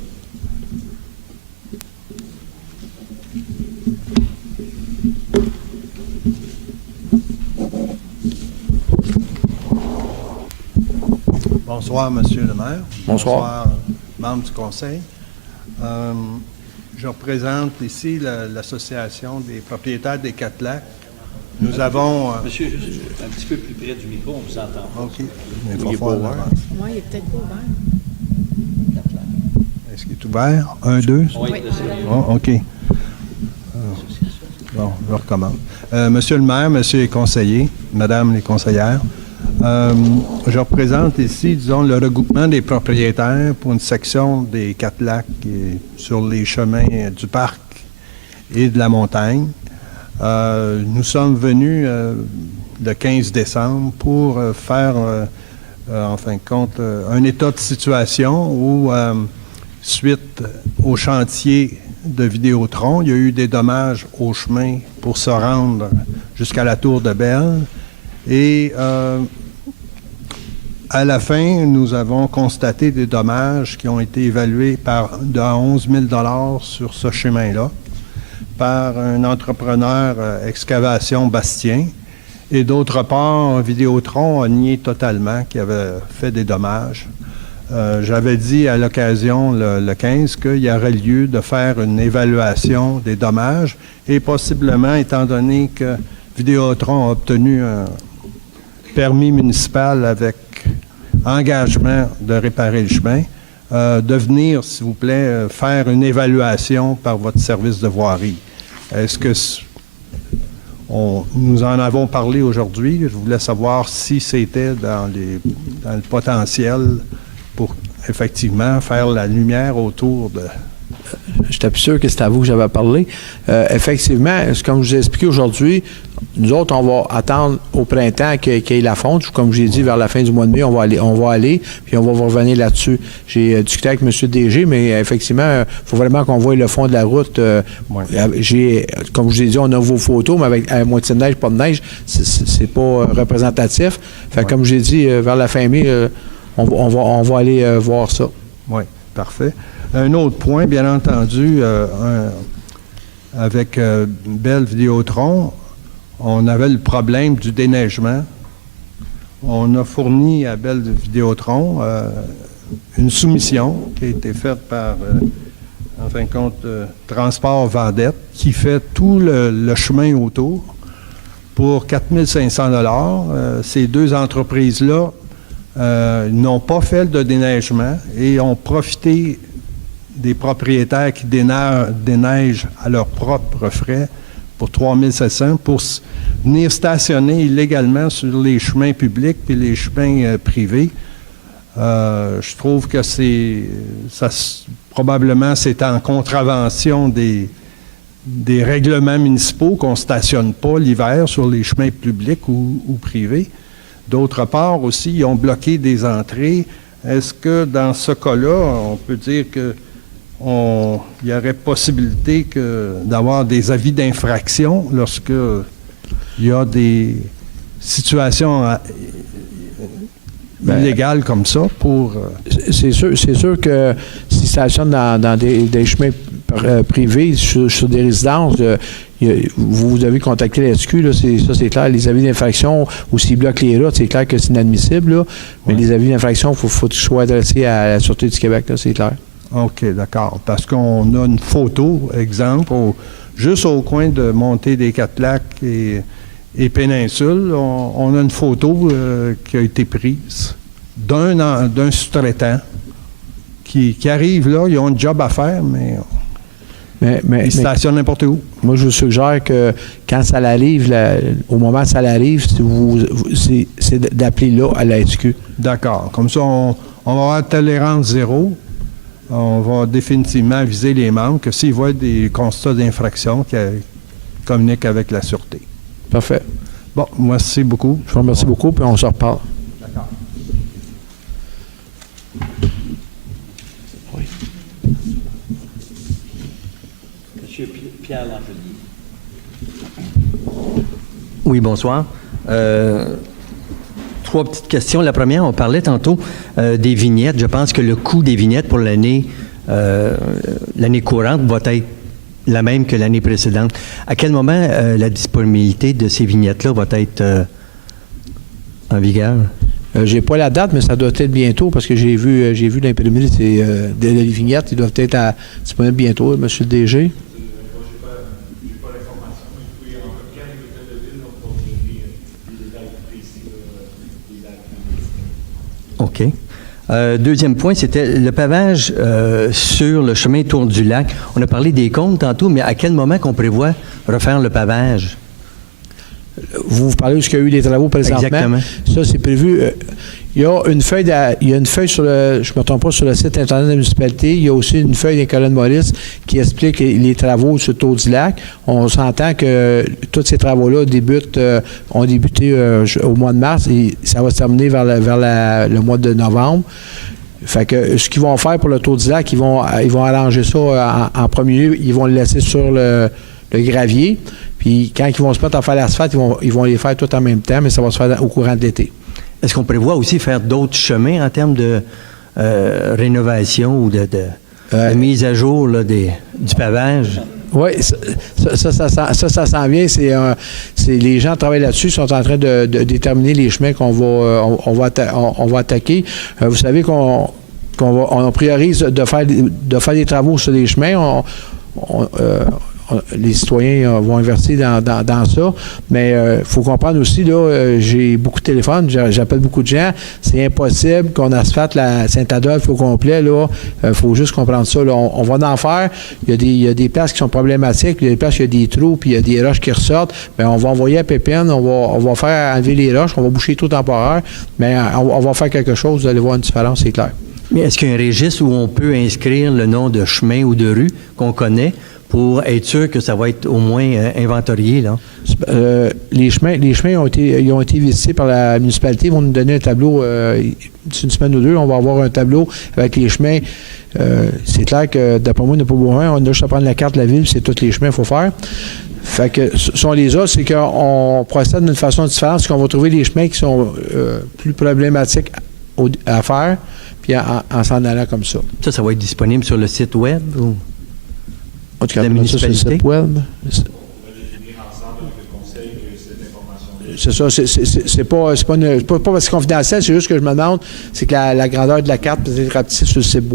Bonsoir, Monsieur le maire. Bonsoir. Membres du conseil. Je représente ici l'association des propriétaires des Quatre Lacs. Nous avons... Monsieur, juste un petit peu plus près du micro, on vous entend. OK. Il Il est faut pas faire ouvert. l'avance. Moi, il est peut-être pas ouvert. Est-ce qu'il est ouvert? 1, 2? Oui, Oui. là, c'est mieux. Oh, OK. Bon, je recommence. Monsieur le maire, monsieur les conseillers, madame les conseillères, je représente ici, disons, le regroupement des propriétaires pour une section des Quatre Lacs sur les chemins du parc et de la montagne. Nous sommes venus le 15 décembre pour faire, en fin de compte, un état de situation où, suite au chantier de Vidéotron, il y a eu des dommages au chemin pour se rendre jusqu'à la tour de Belle. Et à la fin, nous avons constaté des dommages qui ont été évalués de 11 000 sur ce chemin-là par un entrepreneur excavation Bastien. Et d'autre part, Vidéotron a nié totalement qu'il avait fait des dommages. J'avais dit à l'occasion, le 15, qu'il y aurait lieu de faire une évaluation des dommages et possiblement, étant donné que Vidéotron a obtenu un permis municipal avec engagement de réparer le chemin, de venir, s'il vous plaît, faire une évaluation par votre service de voirie. Est-ce que nous en avons parlé aujourd'hui? Je voulais savoir si c'était dans le potentiel pour effectivement faire la lumière autour de... J'étais plus sûr que c'était à vous que j'avais parlé. Effectivement, comme je vous ai expliqué aujourd'hui, nous autres, on va attendre au printemps qu'il y ait la fonte. Comme j'ai dit, vers la fin du mois de mai, on va aller, puis on va vous revenir là-dessus. J'ai discuté avec M. DG, mais effectivement, il faut vraiment qu'on voie le fond de la route. Comme je vous ai dit, on a vos photos, mais avec à moitié de neige, pas de neige, c'est pas représentatif. Fait que, comme j'ai dit, vers la fin mai, on va aller voir ça. Oui, parfait. Un autre point, bien entendu, avec Belle Vidéotron, on avait le problème du déneigement. On a fourni à Belle Vidéotron une soumission qui a été faite par, en fin de compte, Transport Vendette, qui fait tout le chemin autour pour 4 500 $. Ces deux entreprises-là n'ont pas fait de déneigement et ont profité des propriétaires qui déneigent à leurs propres frais pour 3 700 pour venir stationner illégalement sur les chemins publics et les chemins privés. Je trouve que probablement c'est en contravention des règlements municipaux qu'on ne stationne pas l'hiver sur les chemins publics ou privés. D'autre part aussi, ils ont bloqué des entrées. Est-ce que dans ce cas-là, on peut dire que il y aurait possibilité d'avoir des avis d'infraction lorsque il y a des situations illégales comme ça pour... C'est sûr que s'ils stationnent dans des chemins privés, sur des résidences, vous devez contacter la SQ, là, ça c'est clair. Les avis d'infraction, ou s'ils bloquent les routes, c'est clair que c'est inadmissible, là, mais les avis d'infraction, il faut qu'ils soient adressés à la Sûreté du Québec, là, c'est clair. OK, d'accord. Parce qu'on a une photo, exemple, juste au coin de Montée des Quatre Lacs et Péninsule, on a une photo qui a été prise d'un sous-traitant qui arrive là, ils ont un job à faire, mais ils stationnent n'importe où. Moi, je vous suggère que quand ça l'arrive, au moment où ça l'arrive, c'est d'appeler là à la SQ. D'accord. Comme ça, on va avoir tolérance zéro. On va définitivement aviser les membres que s'ils voient des constats d'infraction, qu'ils communiquent avec la Sûreté. Parfait. Bon, merci beaucoup. Je vous remercie beaucoup, puis on se reparle. Monsieur Pierre Langelier. Oui, bonsoir. Trois petites questions. La première, on parlait tantôt des vignettes. Je pense que le coût des vignettes pour l'année courante va être la même que l'année précédente. À quel moment la disponibilité de ces vignettes-là va être en vigueur? J'ai pas la date, mais ça doit être bientôt, parce que j'ai vu l'imprimerie, les vignettes, ils doivent être disponibles bientôt, monsieur le DG. J'ai pas l'information, mais vous pouvez en communiquer avec l'hôtel de ville là, pour vérifier les détails précis des dates. OK. Deuxième point, c'était le pavage sur le chemin Tour du Lac. On a parlé des comptes tantôt, mais à quel moment qu'on prévoit refaire le pavage? Vous parlez de ce qu'il y a eu des travaux présentement. Exactement. Ça, c'est prévu. Il y a une feuille sur le, je ne me trompe pas, sur le site Internet de la municipalité. Il y a aussi une feuille des colonnes Maurice qui explique les travaux sur le Tour du Lac. On s'entend que tous ces travaux-là ont débuté au mois de mars et ça va se terminer vers le mois de novembre. Fait que ce qu'ils vont faire pour le Tour du Lac, ils vont arranger ça en premier lieu. Ils vont le laisser sur le gravier. Puis quand ils vont se mettre à faire l'asphalte, ils vont les faire tout en même temps, mais ça va se faire au courant de l'été. Est-ce qu'on prévoit aussi faire d'autres chemins en termes de rénovation ou de mise à jour là, du pavage? Oui, ça s'en vient. Les gens travaillent là-dessus, sont en train de déterminer les chemins qu'on va attaquer. Vous savez qu'on priorise de faire des travaux sur les chemins. Les citoyens vont investir dans ça, mais il faut comprendre aussi, là, j'ai beaucoup de téléphones, j'appelle beaucoup de gens, c'est impossible qu'on asphalte la Saint-Adolphe au complet, là, faut juste comprendre ça, là. On va en faire, il y a des places qui sont problématiques, il y a des places où il y a des trous, puis il y a des roches qui ressortent, mais on va envoyer à Pépine, on va faire enlever les roches, on va boucher tout temporaire, mais on va faire quelque chose, vous allez voir une différence, c'est clair. Mais est-ce qu'il y a un registre où on peut inscrire le nom de chemin ou de rue qu'on connaît pour être sûr que ça va être au moins inventorié, là? Les chemins ont été visités par la municipalité. Ils vont nous donner un tableau d'ici une semaine ou deux. On va avoir un tableau avec les chemins. C'est clair que, d'après moi, on n'a pas besoin. On a juste à prendre la carte de la ville, c'est tous les chemins qu'il faut faire. Fait que, si on les a, c'est qu'on procède d'une façon différente, c'est qu'on va trouver les chemins qui sont plus problématiques à faire, puis en s'en allant comme ça. Ça va être disponible sur le site web ou? En tout cas, la municipalité? Sur le site web. On va définir ensemble avec le conseil que cette information. C'est ça, c'est pas parce que c'est confidentiel, c'est juste que je me demande, c'est que la grandeur de la carte peut être rapetissée sur le site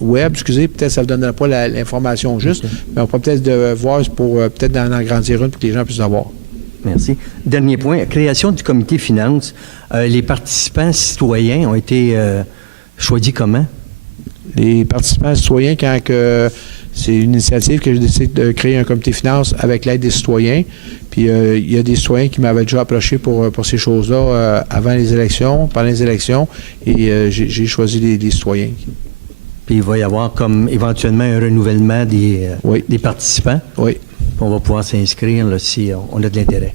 web, excusez, peut-être ça ne vous donnera pas l'information juste, mais on peut peut-être voir pour peut-être en agrandir une pour que les gens puissent avoir. Merci. Dernier point, création du comité finances. Les participants citoyens ont été choisis comment? Les participants citoyens, quand c'est une initiative que j'ai décidé de créer un comité finances avec l'aide des citoyens. Puis il y a des citoyens qui m'avaient déjà approché pour ces choses-là avant les élections, pendant les élections, et j'ai choisi les citoyens. Puis il va y avoir comme éventuellement un renouvellement des participants. Oui. Puis on va pouvoir s'inscrire là, si on a de l'intérêt.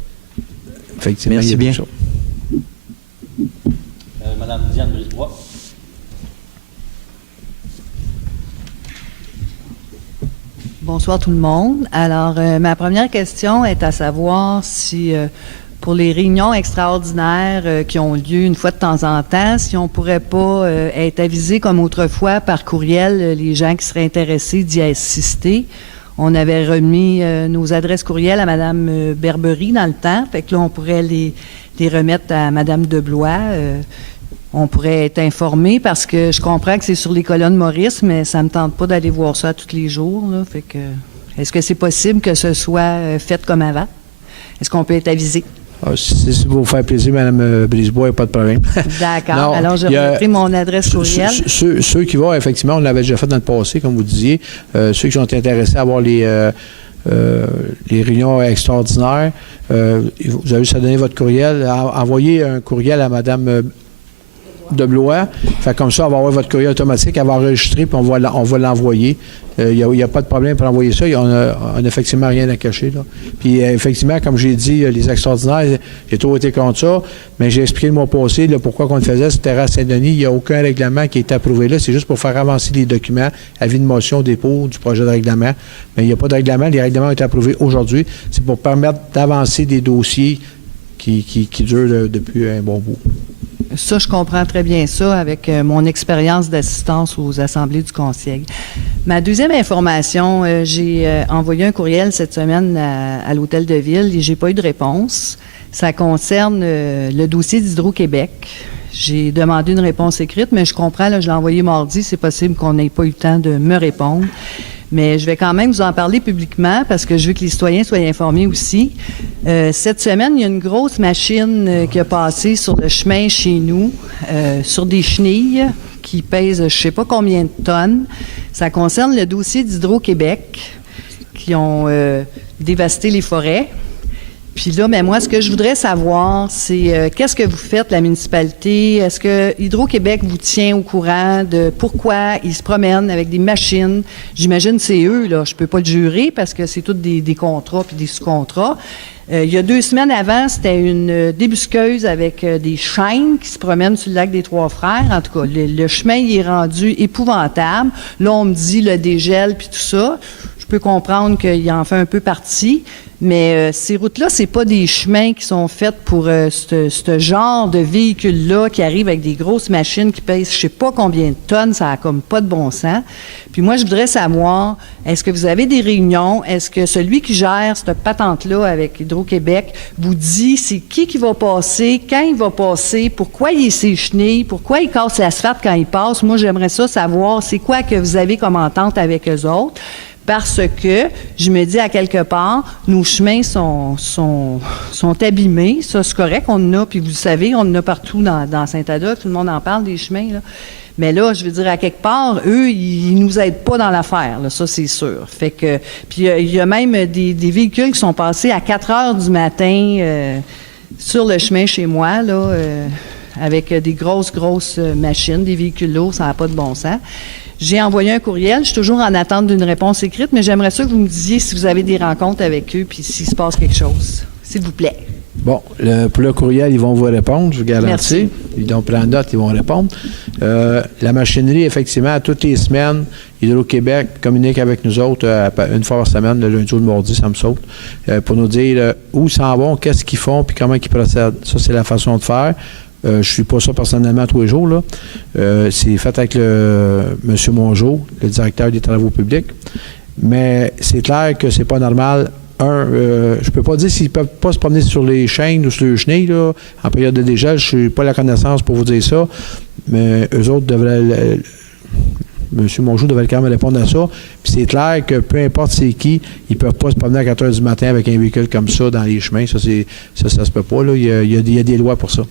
Effectivement. Merci bien. Madame Diane Brisebois. Bonsoir tout le monde. Alors, ma première question est à savoir si, pour les réunions extraordinaires qui ont lieu une fois de temps en temps, si on ne pourrait pas être avisé comme autrefois par courriel les gens qui seraient intéressés d'y assister. On avait remis nos adresses courriel à Mme Berbery dans le temps, fait que là, on pourrait les remettre à Mme Deblois. On pourrait être informé parce que je comprends que c'est sur les colonnes Maurice, mais ça ne me tente pas d'aller voir ça tous les jours, là. Fait que, est-ce que c'est possible que ce soit fait comme avant? Est-ce qu'on peut être avisé? Si ça vous faire plaisir, Mme Brisebois, il n'y a pas de problème. D'accord. Alors, je remettrai mon adresse courriel. Ceux qui vont, effectivement, on l'avait déjà fait dans le passé, comme vous disiez. Ceux qui sont intéressés à avoir les réunions extraordinaires, vous avez juste à donner votre courriel. Envoyez un courriel à Mme de Blois. Fait comme ça, on va avoir votre courrier automatique, elle va enregistrer, puis on va l'envoyer. Il n'y a pas de problème pour envoyer ça. On n'a effectivement rien à cacher. Là. Puis effectivement, comme j'ai dit, les extraordinaires, j'ai toujours été contre ça, mais j'ai expliqué le mois passé là, pourquoi on le faisait. Sur terrasse Saint-Denis, il n'y a aucun règlement qui a été approuvé là. C'est juste pour faire avancer les documents, avis de motion, dépôt du projet de règlement. Mais il n'y a pas de règlement. Les règlements ont été approuvés aujourd'hui. C'est pour permettre d'avancer des dossiers qui durent depuis un bon bout. Ça, je comprends très bien ça avec mon expérience d'assistance aux assemblées du Conseil. Ma deuxième information, j'ai envoyé un courriel cette semaine à l'Hôtel de Ville et j'ai pas eu de réponse. Ça concerne le dossier d'Hydro-Québec. J'ai demandé une réponse écrite, mais je comprends, là, je l'ai envoyé mardi, c'est possible qu'on n'ait pas eu le temps de me répondre. Mais je vais quand même vous en parler publiquement parce que je veux que les citoyens soient informés aussi. Cette semaine, il y a une grosse machine qui a passé sur le chemin chez nous, sur des chenilles qui pèsent je ne sais pas combien de tonnes. Ça concerne le dossier d'Hydro-Québec qui ont dévasté les forêts. Puis là, mais moi, ce que je voudrais savoir, c'est qu'est-ce que vous faites, la municipalité? Est-ce que Hydro-Québec vous tient au courant de pourquoi ils se promènent avec des machines? J'imagine que c'est eux, là. Je peux pas le jurer parce que c'est tous des contrats puis des sous-contrats. Il y a 2 semaines avant, c'était une débusqueuse avec des chaînes qui se promènent sur le lac des Trois-Frères. En tout cas, le chemin il est rendu épouvantable. Là, on me dit le dégel puis tout ça. Je peux comprendre qu'il en fait un peu partie. Mais ces routes-là, c'est pas des chemins qui sont faits pour ce genre de véhicules-là qui arrivent avec des grosses machines qui pèsent je sais pas combien de tonnes, ça a comme pas de bon sens. Puis moi, je voudrais savoir, est-ce que vous avez des réunions? Est-ce que celui qui gère cette patente-là avec Hydro-Québec vous dit c'est qui va passer, quand il va passer, pourquoi il est ses chenilles, pourquoi il casse l'asphalte quand il passe? Moi, j'aimerais ça savoir c'est quoi que vous avez comme entente avec eux autres. Parce que, je me dis à quelque part, nos chemins sont abîmés. Ça, c'est correct, on en a, puis vous le savez, on en a partout dans Saint-Adolphe, tout le monde en parle des chemins, là. Mais là, je veux dire, à quelque part, eux, ils nous aident pas dans l'affaire, là, ça, c'est sûr. Fait que, puis il y a même des véhicules qui sont passés à 4 heures du matin sur le chemin chez moi, là, avec des grosses machines, des véhicules lourds, ça n'a pas de bon sens. J'ai envoyé un courriel. Je suis toujours en attente d'une réponse écrite, mais j'aimerais ça que vous me disiez si vous avez des rencontres avec eux puis s'il se passe quelque chose. S'il vous plaît. Bon, pour le courriel, ils vont vous répondre, je vous garantis. Merci. Ils ont pris en note, ils vont répondre. La machinerie, effectivement, toutes les semaines, Hydro-Québec communique avec nous autres une fois par semaine, le lundi ou le mardi, ça me saute, pour nous dire où ils s'en vont, qu'est-ce qu'ils font puis comment ils procèdent. Ça, c'est la façon de faire. Je ne suis pas ça personnellement tous les jours, là. C'est fait avec M. Mongeau, le directeur des travaux publics. Mais c'est clair que c'est pas normal. Je peux pas dire s'ils peuvent pas se promener sur les chaînes ou sur les chenilles, là, en période de dégel. Je n'ai pas la connaissance pour vous dire ça. Mais eux autres devraient... M. Mongeau devrait quand même répondre à ça. Puis c'est clair que peu importe c'est qui, ils ne peuvent pas se promener à 4 heures du matin avec un véhicule comme ça dans les chemins. Ça se peut pas, là. Il y a des lois pour ça.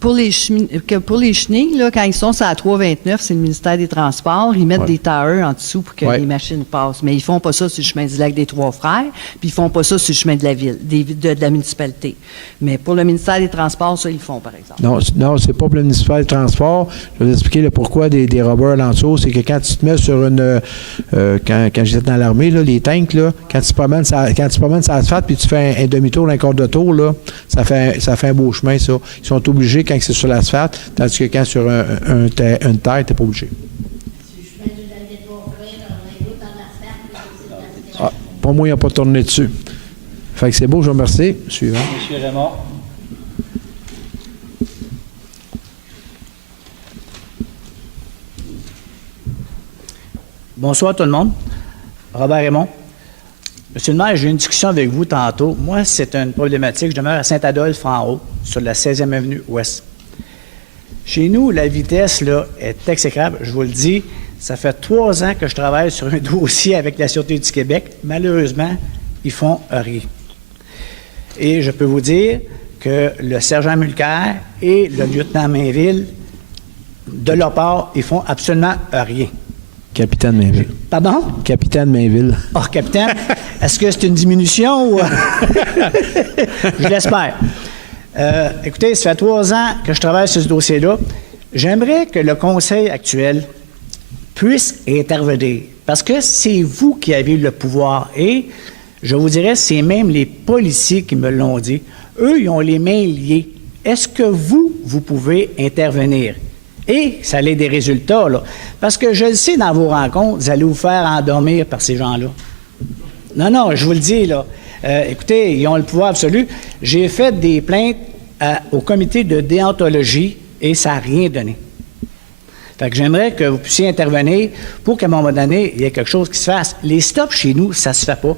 Pour les chenilles, là, quand ils sont sur la 329, c'est le ministère des Transports. Ils mettent des tailleurs en dessous pour que les machines passent. Mais ils font pas ça sur le chemin du lac des Trois-Frères, puis ils font pas ça sur le chemin de la ville, de la municipalité. Mais pour le ministère des Transports, ça, ils le font, par exemple. Non, c'est pas pour le ministère des Transports. Je vais vous expliquer le pourquoi des robbers alentours. C'est que quand tu te mets sur une... quand j'étais dans l'armée, là, les tanks, là, quand tu te promènes sur l'asphalte, puis tu fais un demi-tour, un quart de tour, là, ça fait un beau chemin, ça. Ils sont obligés quand c'est sur l'asphalte, tandis que quand sur une terre, tu n'es pas obligé. Ah, pour moi, il n'y a pas tourné dessus. Fait que c'est beau, je vous remercie. Suivant. Monsieur Raymond. Bonsoir tout le monde. Robert Raymond. Monsieur le maire, j'ai eu une discussion avec vous tantôt. Moi, c'est une problématique. Je demeure à Saint-Adolphe en haut, sur la 16e avenue ouest. Chez nous, la vitesse là, est exécrable. Je vous le dis, ça fait 3 ans que je travaille sur un dossier avec la Sûreté du Québec. Malheureusement, ils font rien. Et je peux vous dire que le sergent Mulcair et le lieutenant Mainville, de leur part, ils font absolument rien. Capitaine Mainville. Pardon? Capitaine Mainville. Oh, capitaine, est-ce que c'est une diminution ou... Je l'espère. Écoutez, ça fait 3 ans que je travaille sur ce dossier-là. J'aimerais que le conseil actuel puisse intervenir, parce que c'est vous qui avez le pouvoir et, je vous dirais, c'est même les policiers qui me l'ont dit. Eux, ils ont les mains liées. Est-ce que vous pouvez intervenir? Et ça a des résultats, là. Parce que je le sais, dans vos rencontres, vous allez vous faire endormir par ces gens-là. Non, je vous le dis, là. Écoutez, ils ont le pouvoir absolu. J'ai fait des plaintes au comité de déontologie et ça n'a rien donné. Fait que j'aimerais que vous puissiez intervenir pour qu'à un moment donné, il y ait quelque chose qui se fasse. Les stops chez nous, ça se fait pas.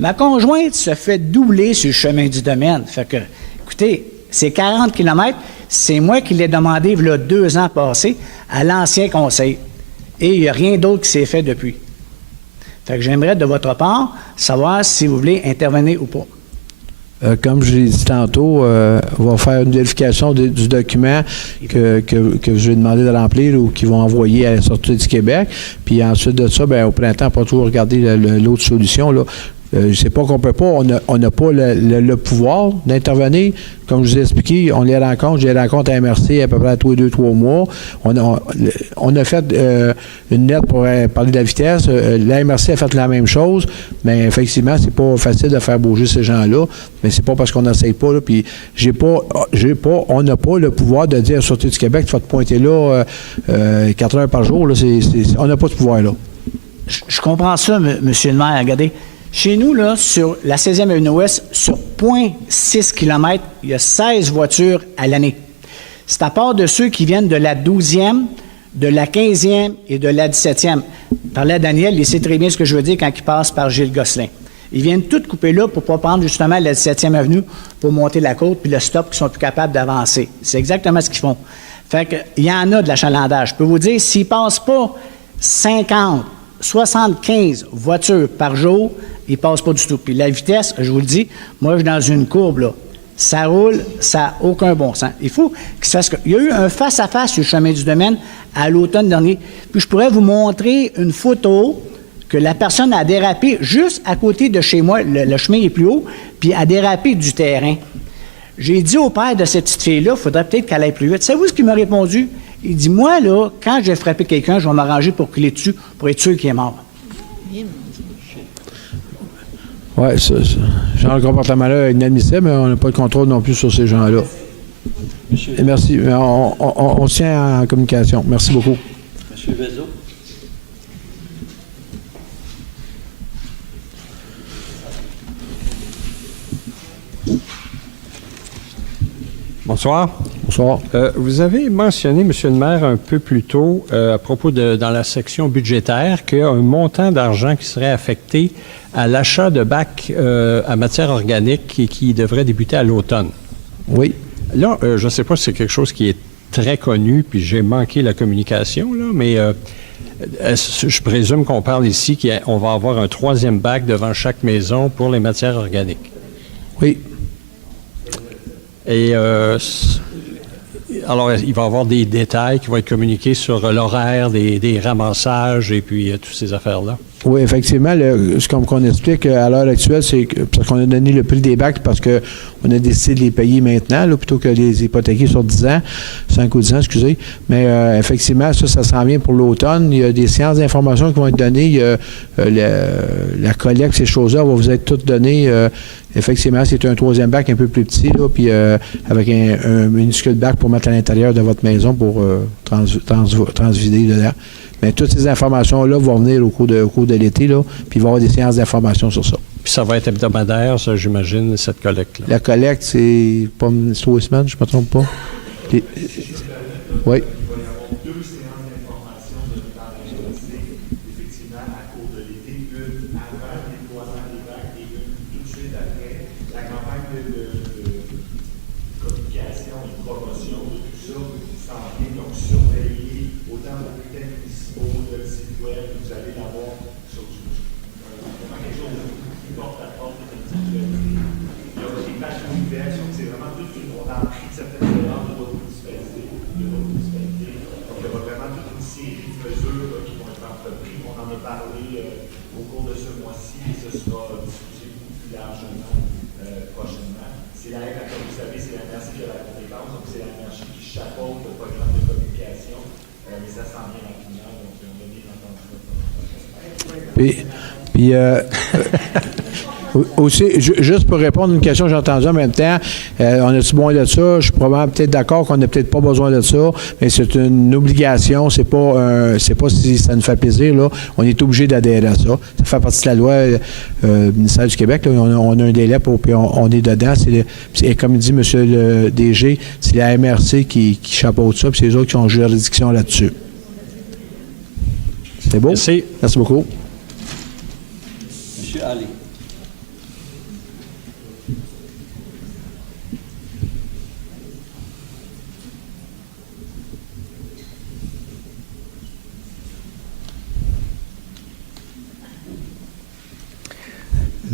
Ma conjointe se fait doubler sur le chemin du domaine. Fait que, écoutez, c'est 40 km, c'est moi qui l'ai demandé il y a 2 ans passés à l'ancien conseil. Et il n'y a rien d'autre qui s'est fait depuis. Fait que j'aimerais de votre part savoir si vous voulez intervenir ou pas. Comme je l'ai dit tantôt, on va faire une vérification du document que je vais demander de remplir ou qu'ils vont envoyer à la sortie du Québec. Puis ensuite de ça, bien, au printemps, on pourra toujours regarder l'autre solution, là. Je ne sais pas qu'on peut pas, on n'a pas le pouvoir d'intervenir. Comme je vous ai expliqué, on les rencontre, je les rencontre à MRC à peu près tous les 2-3 mois. On a fait une lettre pour parler de la vitesse. La MRC a fait la même chose, mais effectivement, c'est pas facile de faire bouger ces gens-là. Mais c'est pas parce qu'on n'essaye pas, là. Puis on n'a pas le pouvoir de dire à la Sûreté du Québec, tu vas te pointer là 4 heures par jour. Là, on n'a pas ce pouvoir-là. Je comprends ça, monsieur le maire. Regardez. Chez nous, là, sur la 16e Avenue Ouest, sur 0,6 km, il y a 16 voitures à l'année. C'est à part de ceux qui viennent de la 12e, de la 15e et de la 17e. Parlait à Daniel, il sait très bien ce que je veux dire quand il passe par Gilles Gosselin. Ils viennent tous couper là pour ne pas prendre justement la 17e Avenue pour monter la côte, puis le stop qui sont plus capables d'avancer. C'est exactement ce qu'ils font. Fait que, il y en a de l'achalandage. Je peux vous dire, s'ils ne passent pas 50, 75 voitures par jour, ils ne passent pas du tout. Puis la vitesse, je vous le dis, moi, je suis dans une courbe, là. Ça roule, ça n'a aucun bon sens. Il faut qu'il se fasse... Il y a eu un face-à-face sur le chemin du domaine à l'automne dernier. Puis je pourrais vous montrer une photo que la personne a dérapé juste à côté de chez moi. Le chemin est plus haut, puis a dérapé du terrain. J'ai dit au père de cette petite fille-là, il faudrait peut-être qu'elle aille plus vite. Savez-vous ce qu'il m'a répondu? Il dit, moi, là, quand je vais frapper quelqu'un, je vais m'arranger pour qu'il est dessus, pour être sûr qu'il est mort. Oui, ce genre de comportement-là est inadmissible, mais on n'a pas de contrôle non plus sur ces gens-là. Et merci. On se tient en communication. Merci beaucoup. Monsieur Vezzo. Bonsoir. Bonsoir. Vous avez mentionné, Monsieur le maire, un peu plus tôt, à propos dans la section budgétaire, qu'il y a un montant d'argent qui serait affecté à l'achat de bacs à matière organique et qui devrait débuter à l'automne. Oui. Là, je ne sais pas si c'est quelque chose qui est très connu, puis j'ai manqué la communication, là, mais je présume qu'on parle ici qu'on va avoir un 3e bac devant chaque maison pour les matières organiques. Oui. Et alors, il va y avoir des détails qui vont être communiqués sur l'horaire des ramassages et puis toutes ces affaires-là. Oui, effectivement, ce qu'on explique à l'heure actuelle, c'est parce qu'on a donné le prix des bacs parce qu'on a décidé de les payer maintenant, là, plutôt que de les hypothéquer sur 10 ans, 5 ou 10 ans, excusez. Mais effectivement, ça s'en vient pour l'automne. Il y a des séances d'information qui vont être données. Il y a, la collecte, ces choses-là, vont vous être toutes données. Effectivement, c'est un 3e bac un peu plus petit, là, puis avec un minuscule bac pour mettre à l'intérieur de votre maison pour transvider dedans. Mais toutes ces informations-là vont venir au cours de l'été, là, puis il va y avoir des séances d'information sur ça. Puis ça va être hebdomadaire, ça, j'imagine, cette collecte-là. La collecte, c'est pas 3 semaines, je ne me trompe pas. Oui. C'est la MRC qui a la compétence, donc c'est la MRC qui chapeaute le programme de communication mais ça s'en vient rapidement, donc on a bien entendu votre Aussi, juste pour répondre à une question que j'ai entendue en même temps, on a-tu besoin de ça? Je suis probablement peut-être d'accord qu'on n'a peut-être pas besoin de ça, mais c'est une obligation, c'est pas si ça nous fait plaisir, là. On est obligé d'adhérer à ça. Ça fait partie de la loi du ministère du Québec, là. On a un délai puis on est dedans. C'est comme dit M. le DG, c'est la MRC qui chapeaute ça, puis c'est eux autres qui ont juridiction là-dessus. C'est beau? Merci. Merci beaucoup. Monsieur Ali.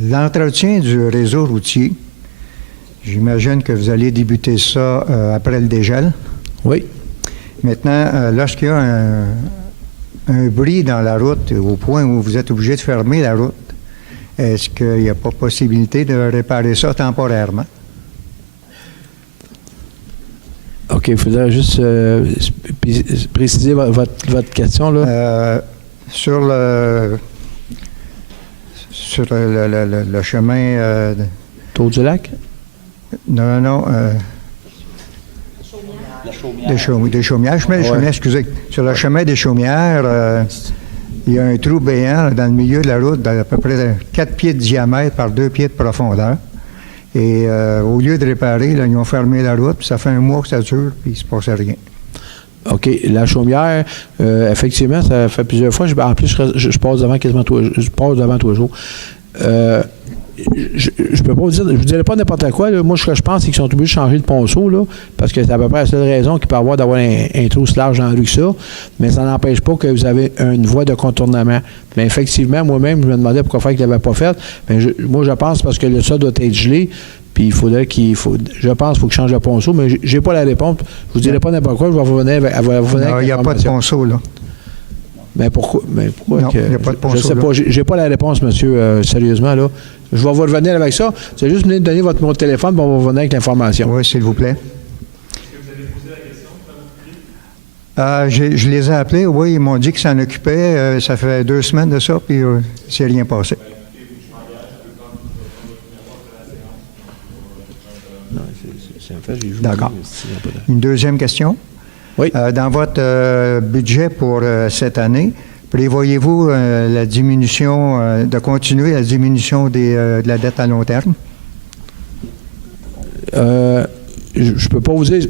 L'entretien du réseau routier, j'imagine que vous allez débuter ça après le dégel. Oui. Maintenant, lorsqu'il y a un bris dans la route, au point où vous êtes obligé de fermer la route, est-ce qu'il n'y a pas possibilité de réparer ça temporairement? OK, il faudrait juste préciser votre question, là. Sur le chemin... Tour du lac? Non. La chaumière. Des chaumières. Excusez. Sur le chemin des chaumières, il y a un trou béant dans le milieu de la route d'à peu près 4 pieds de diamètre par 2 pieds de profondeur. Et au lieu de réparer, là, ils ont fermé la route, puis ça fait un mois que ça dure, puis il ne se passe rien. OK. La chaumière, effectivement, ça fait plusieurs fois. En plus, je passe devant quasiment tous les jours. Je peux pas vous dire, je vous dirais pas n'importe quoi. Là. Moi, ce que je pense, c'est qu'ils sont obligés de changer de ponceau, là, parce que c'est à peu près la seule raison qu'il peut avoir d'avoir un trou aussi large dans la rue que ça. Mais ça n'empêche pas que vous avez une voie de contournement. Mais effectivement, moi-même, je me demandais pourquoi faire qu'il ne l'avait pas fait. Mais moi, je pense parce que le sol doit être gelé. Puis il faudrait je pense qu'il faut qu'il change de ponceau, mais j'ai pas la réponse. Je vous dirai pas n'importe quoi, je vais revenir avec il n'y a pas de ponceau, là. Mais pourquoi? Non, il n'y a pas de ponceau. Je sais pas, j'ai pas la réponse, monsieur, sérieusement, là. Je vais vous revenir avec ça. C'est juste venir donner votre numéro de téléphone, puis on va vous revenir avec l'information. Oui, s'il vous plaît. Est-ce que vous avez posé la question, je les ai appelés, oui, ils m'ont dit qu'ils s'en occupaient. Ça fait 2 semaines de ça, puis il s'est rien passé. C'est un fait, j'ai vu. D'accord. Une deuxième question. Oui. Dans votre budget pour cette année, prévoyez-vous la diminution, de continuer la diminution de la dette à long terme? Je peux pas vous dire.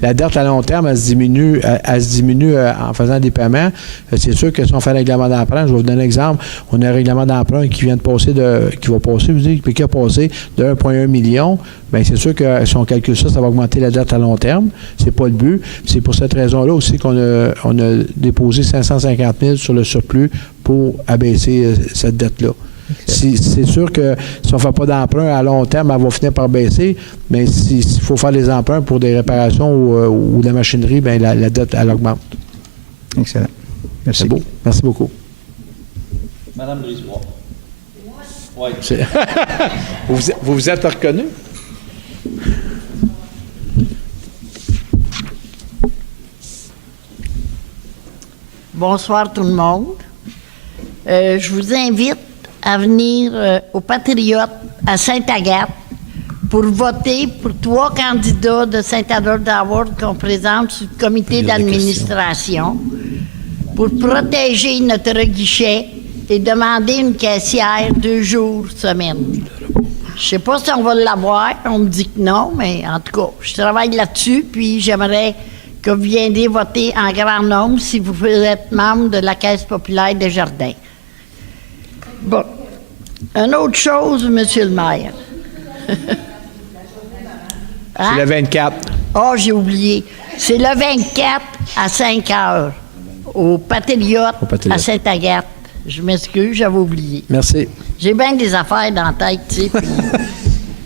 La dette à long terme, elle se diminue en faisant des paiements. C'est sûr que si on fait un règlement d'emprunt, je vais vous donner un exemple. On a un règlement d'emprunt qui vient de passer qui a passé de 1,1 million. Bien, c'est sûr que si on calcule ça, ça va augmenter la dette à long terme. C'est pas le but. C'est pour cette raison-là aussi qu'on a déposé 550 000 sur le surplus pour abaisser cette dette-là. C'est sûr que si on ne fait pas d'emprunt à long terme, elle va finir par baisser, mais s'il faut faire des emprunts pour des réparations ou de la machinerie, bien, la dette, elle augmente. Excellent. Merci. C'est beau. Merci beaucoup. Madame Brisebois. Oui. Vous vous êtes reconnu? Bonsoir tout le monde. Je vous invite à venir aux Patriotes à Sainte-Agathe pour voter pour 3 candidats de Saint-Adolphe d'Howard qu'on présente sur le comité d'administration pour protéger notre guichet et demander une caissière 2 jours semaine. Je sais pas si on va l'avoir, on me dit que non, mais en tout cas, je travaille là-dessus, puis j'aimerais que vous viendrez voter en grand nombre si vous êtes membre de la Caisse populaire des Jardins. Bon. Une autre chose, Monsieur le maire. Hein? C'est le 24. Oh, j'ai oublié. C'est le 24 à 5 heures, au Patriote à Sainte-Agathe. Je m'excuse, j'avais oublié. Merci. J'ai bien des affaires dans la tête, tu sais.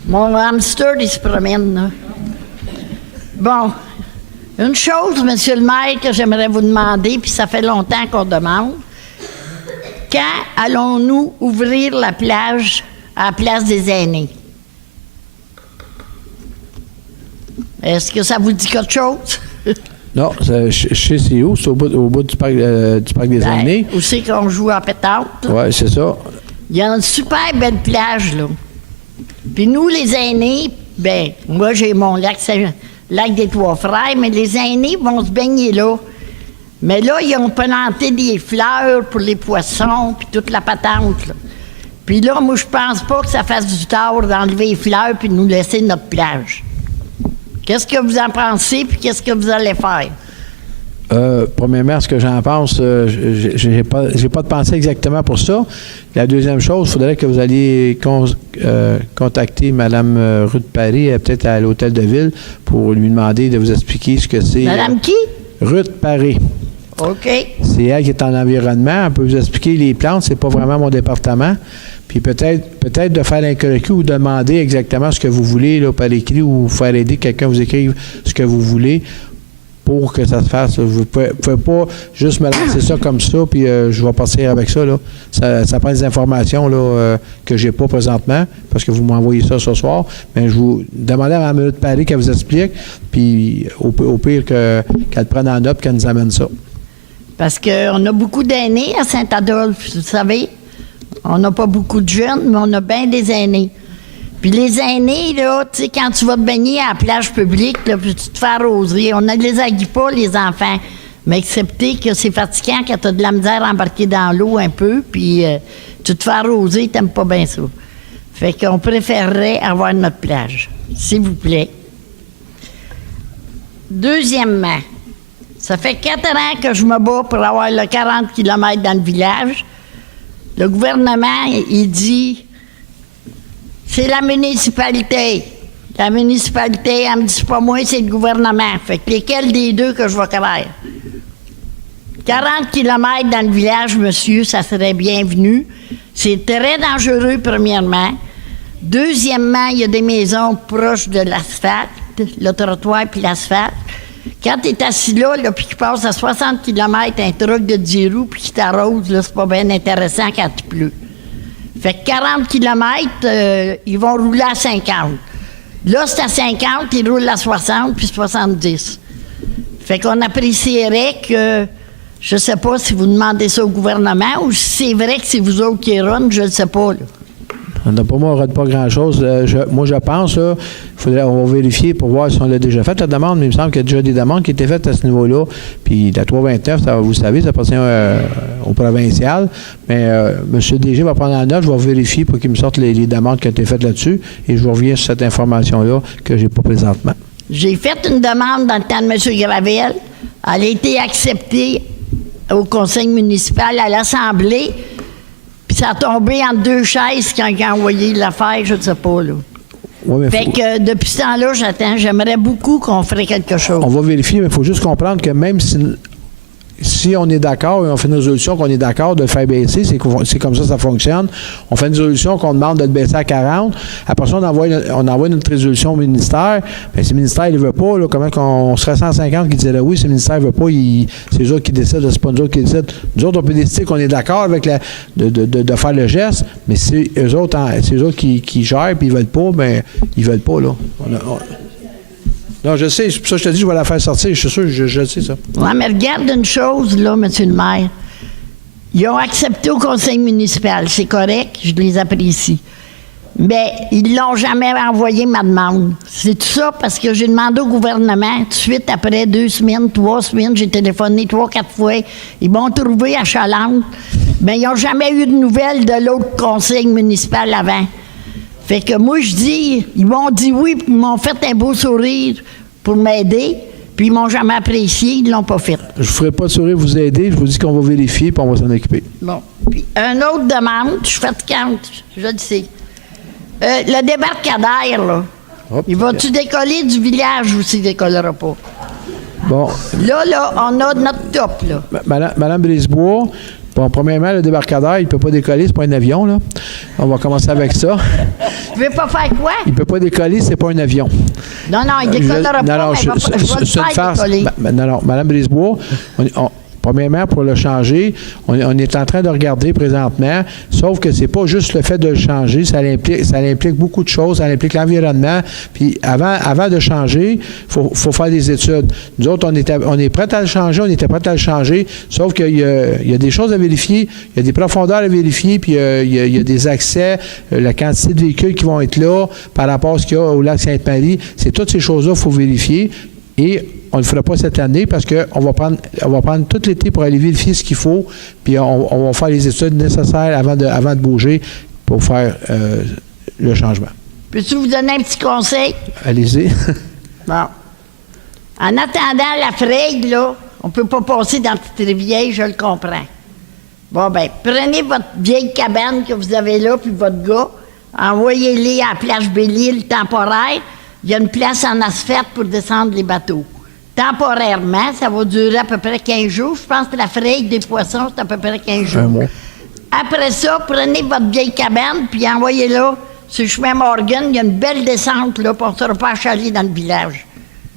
Mon hamster, il se promène, là. Bon. Une chose, Monsieur le maire, que j'aimerais vous demander, puis ça fait longtemps qu'on demande. Quand allons-nous ouvrir la plage à la place des aînés? Est-ce que ça vous dit quelque chose? Non, je sais c'est où, c'est au bout du parc des Aînés. Où c'est qu'on joue à pétante? Oui, c'est ça. Il y a une super belle plage, là. Puis nous, les aînés, ben, moi, j'ai mon lac des Trois-Frères, mais les aînés vont se baigner là. Mais là, ils ont planté des fleurs pour les poissons, puis toute la patente, là. Puis là, moi, je pense pas que ça fasse du tort d'enlever les fleurs puis de nous laisser notre plage. Qu'est-ce que vous en pensez, puis qu'est-ce que vous allez faire? Premièrement, ce que j'en pense, j'ai pas de pensée exactement pour ça. La deuxième chose, il faudrait que vous alliez contacter Mme Ruth Paré, peut-être à l'hôtel de ville, pour lui demander de vous expliquer ce que c'est. Madame qui? Ruth Paré. OK. C'est elle qui est en environnement. Elle peut vous expliquer les plantes. C'est pas vraiment mon département. Puis peut-être de faire l'incurricu ou demander exactement ce que vous voulez là, par écrit ou faire aider quelqu'un vous écrive ce que vous voulez pour que ça se fasse. Vous ne pouvez pas juste me lancer ça comme ça puis je vais partir avec ça. Là. Ça prend des informations là, que j'ai pas présentement parce que vous m'envoyez ça ce soir. Mais je vous demandais à Mme Paris qu'elle vous explique puis au pire qu'elle prenne en note qu'elle nous amène ça. Parce qu'on a beaucoup d'aînés à Saint-Adolphe, vous savez. On n'a pas beaucoup de jeunes, mais on a bien des aînés. Puis les aînés, là, tu sais, quand tu vas te baigner à la plage publique, là, puis tu te fais arroser, on ne les haït pas, les enfants. Mais excepté que c'est fatigant quand tu as de la misère à embarquer dans l'eau un peu, puis tu te fais arroser, tu n'aimes pas bien ça. Fait qu'on préférerait avoir notre plage, s'il vous plaît. Deuxièmement, ça fait 4 ans que je me bats pour avoir le 40 km dans le village. Le gouvernement, il dit, c'est la municipalité. La municipalité, elle me dit pas moi, c'est le gouvernement. Fait que lesquels des deux que je vais faire? 40 km dans le village, monsieur, ça serait bienvenu. C'est très dangereux, premièrement. Deuxièmement, il y a des maisons proches de l'asphalte, le trottoir puis l'asphalte. Quand tu es assis là puis qu'il passe à 60 km un truck de 10 roues puis qu'il t'arrose, là, c'est pas bien intéressant quand il pleut. Fait que 40 km, ils vont rouler à 50. Là, c'est à 50, ils roulent à 60 puis 70. Fait qu'on apprécierait que, je sais pas si vous demandez ça au gouvernement ou si c'est vrai que c'est vous autres qui run, je ne sais pas, là. Pour moi, on ne rate pas grand-chose. Moi, je pense, là, on va vérifier pour voir si on l'a déjà fait, la demande, mais il me semble qu'il y a déjà des demandes qui étaient faites à ce niveau-là. Puis la 329, vous savez, ça appartient au provincial. Mais M. DG va prendre en note, je vais vérifier pour qu'il me sorte les demandes qui ont été faites là-dessus et je vous reviens sur cette information-là que je n'ai pas présentement. J'ai fait une demande dans le temps de M. Gravel. Elle a été acceptée au conseil municipal, à l'Assemblée. Puis ça a tombé entre 2 chaises quand il a envoyé l'affaire, je ne sais pas, là. Ouais, fait que depuis ce temps-là, j'attends. J'aimerais beaucoup qu'on ferait quelque chose. On va vérifier, mais il faut juste comprendre que même si on est d'accord et on fait une résolution qu'on est d'accord de le faire baisser, c'est comme ça fonctionne. On fait une résolution qu'on demande de le baisser à 40. Après ça, on envoie notre résolution au ministère. Bien, si le ministère ne veut pas, là, comment on serait 150 qui dirait oui, si le ministère ne veut pas, c'est eux autres qui décident, c'est pas nous autres qui décident. Nous autres, on peut décider qu'on est d'accord avec de faire le geste, mais c'est eux autres qui gèrent puis ils veulent pas, bien, ils veulent pas, là. Non, je sais, c'est pour ça que je te dis, je vais la faire sortir, je suis sûr, je sais ça. Oui, mais regarde une chose, là, M. le maire. Ils ont accepté au conseil municipal, c'est correct, je les apprécie. Mais ils ne l'ont jamais envoyé, ma demande. C'est tout ça parce que j'ai demandé au gouvernement, tout de suite après 2 semaines, 3 semaines, j'ai téléphoné 3-4 fois. Ils m'ont trouvé à Chalante, mais ils n'ont jamais eu de nouvelles de l'autre conseil municipal avant. Fait que moi, je dis, ils m'ont dit oui, puis ils m'ont fait un beau sourire pour m'aider, puis ils m'ont jamais apprécié, ils l'ont pas fait. Je ne ferai pas de sourire vous aider, je vous dis qu'on va vérifier, puis on va s'en occuper. Bon. Puis, une autre demande, je suis fatigante, je le sais. Le débarcadère, là, il va-tu décoller du village ou s'il ne décollera pas? Bon. Là, on a notre top, là. Madame Brisebois, bon, premièrement, le débarcadère, il ne peut pas décoller, c'est pas un avion, là. On va commencer avec ça. Tu veux pas faire quoi? Il ne peut pas décoller, c'est pas un avion. Non, il ne décollera pas, mais je vais le faire décoller. Non, Mme Brisebois, Premièrement, pour le changer, on est en train de regarder présentement, sauf que c'est pas juste le fait de le changer, ça implique beaucoup de choses, ça implique l'environnement. Puis avant de changer, faut faire des études. Nous autres, on est prêts à le changer, on était prêts à le changer, sauf qu'il y a des choses à vérifier, il y a des profondeurs à vérifier, puis il y a des accès, la quantité de véhicules qui vont être là par rapport à ce qu'il y a au lac Sainte-Marie. C'est toutes ces choses-là qu'il faut vérifier. Et on ne le fera pas cette année parce qu'on va prendre tout l'été pour aller vérifier ce qu'il faut, puis on va faire les études nécessaires avant de bouger pour faire le changement. Peux-tu vous donner un petit conseil? Allez-y. Bon. En attendant la frayde, là, on ne peut pas passer dans la petite rivière, je le comprends. Bon, ben, prenez votre vieille cabane que vous avez là, puis votre gars, envoyez-les à la plage Belle-Île temporaire. Il y a une place en asphalte pour descendre les bateaux. Temporairement, ça va durer à peu près 15 jours. Je pense que la frayde des poissons, c'est à peu près 15 jours. Un mois. Après ça, prenez votre vieille cabane, puis envoyez-la sur le chemin Morgan. Il y a une belle descente, là, puis on ne sera pas achalé dans le village.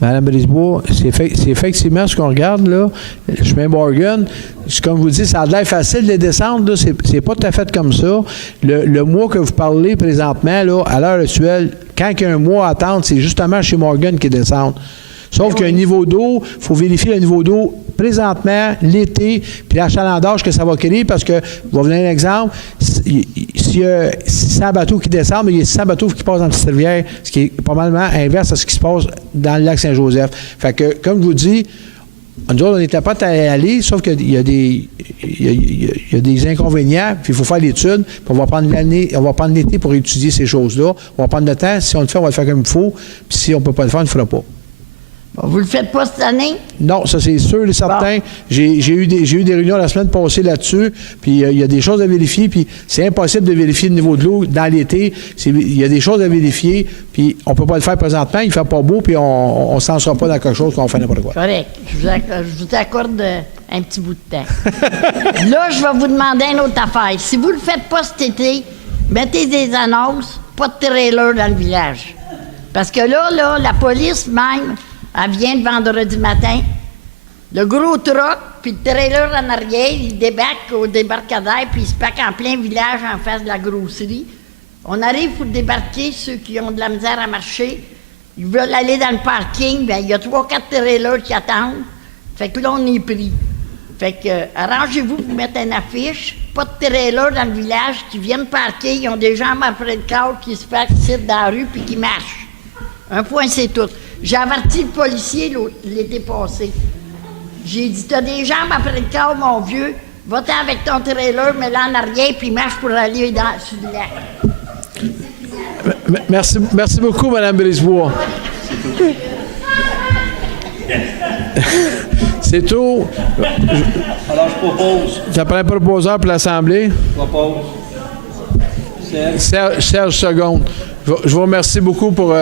Madame Brisebois, c'est effectivement ce qu'on regarde, là. Le chemin Morgan, comme vous dites, ça a l'air facile de les descendre, là. C'est pas tout à fait comme ça. Le mois que vous parlez présentement, là, à l'heure actuelle, quand il y a un mois à attendre, c'est justement chez Morgan qu'ils descendent. Sauf qu'il y a un niveau d'eau, il faut vérifier le niveau d'eau présentement, l'été, puis l'achalandage que ça va créer, parce que, je vais vous donner un exemple, s'il y a 600 bateaux qui descendent, mais il y a 600 bateaux qui passent dans la petite rivière, ce qui est probablement inverse à ce qui se passe dans le lac Saint-Joseph. Fait que, comme je vous dis, nous autres, on n'était pas à y aller, sauf qu'il y a des inconvénients, puis il faut faire l'étude, puis on va prendre l'été pour étudier ces choses-là. On va prendre le temps, si on le fait, on va le faire comme il faut, puis si on ne peut pas le faire, on ne le fera pas. Bon, vous le faites pas cette année? Non, ça c'est sûr et certain. Bon. J'ai eu des réunions la semaine passée là-dessus, puis il y a des choses à vérifier, puis c'est impossible de vérifier le niveau de l'eau dans l'été. Il y a des choses à vérifier, puis on peut pas le faire présentement, il ne fait pas beau, puis on ne s'en sort pas dans quelque chose, puis on fait n'importe quoi. Correct. Je vous accorde un petit bout de temps. Là, je vais vous demander une autre affaire. Si vous ne le faites pas cet été, mettez des annonces, pas de trailer dans le village. Parce que là, la police même, elle vient le vendredi matin. Le gros truck, puis le trailer en arrière, il débarque au débarcadère, puis il se pack en plein village en face de la grosserie. On arrive pour débarquer ceux qui ont de la misère à marcher. Ils veulent aller dans le parking, bien, il y a 3-4 trailers qui attendent. Fait que là, on est pris. Fait que, arrangez-vous pour mettre une affiche. Pas de trailer dans le village qui viennent parquer. Ils ont des jambes après le corps qui se packent ici dans la rue, puis qui marchent. Un point, c'est tout. J'ai averti le policier l'été passé. J'ai dit, t'as des jambes après le corps, mon vieux. Va-t'en avec ton trailer, mets-le en arrière, puis marche pour aller sur le lac. Merci beaucoup, Mme Brisebois. C'est tout. Alors, je propose. Ça prend un proposeur pour l'Assemblée. Je propose. Serge Seconde. Je vous remercie beaucoup pour...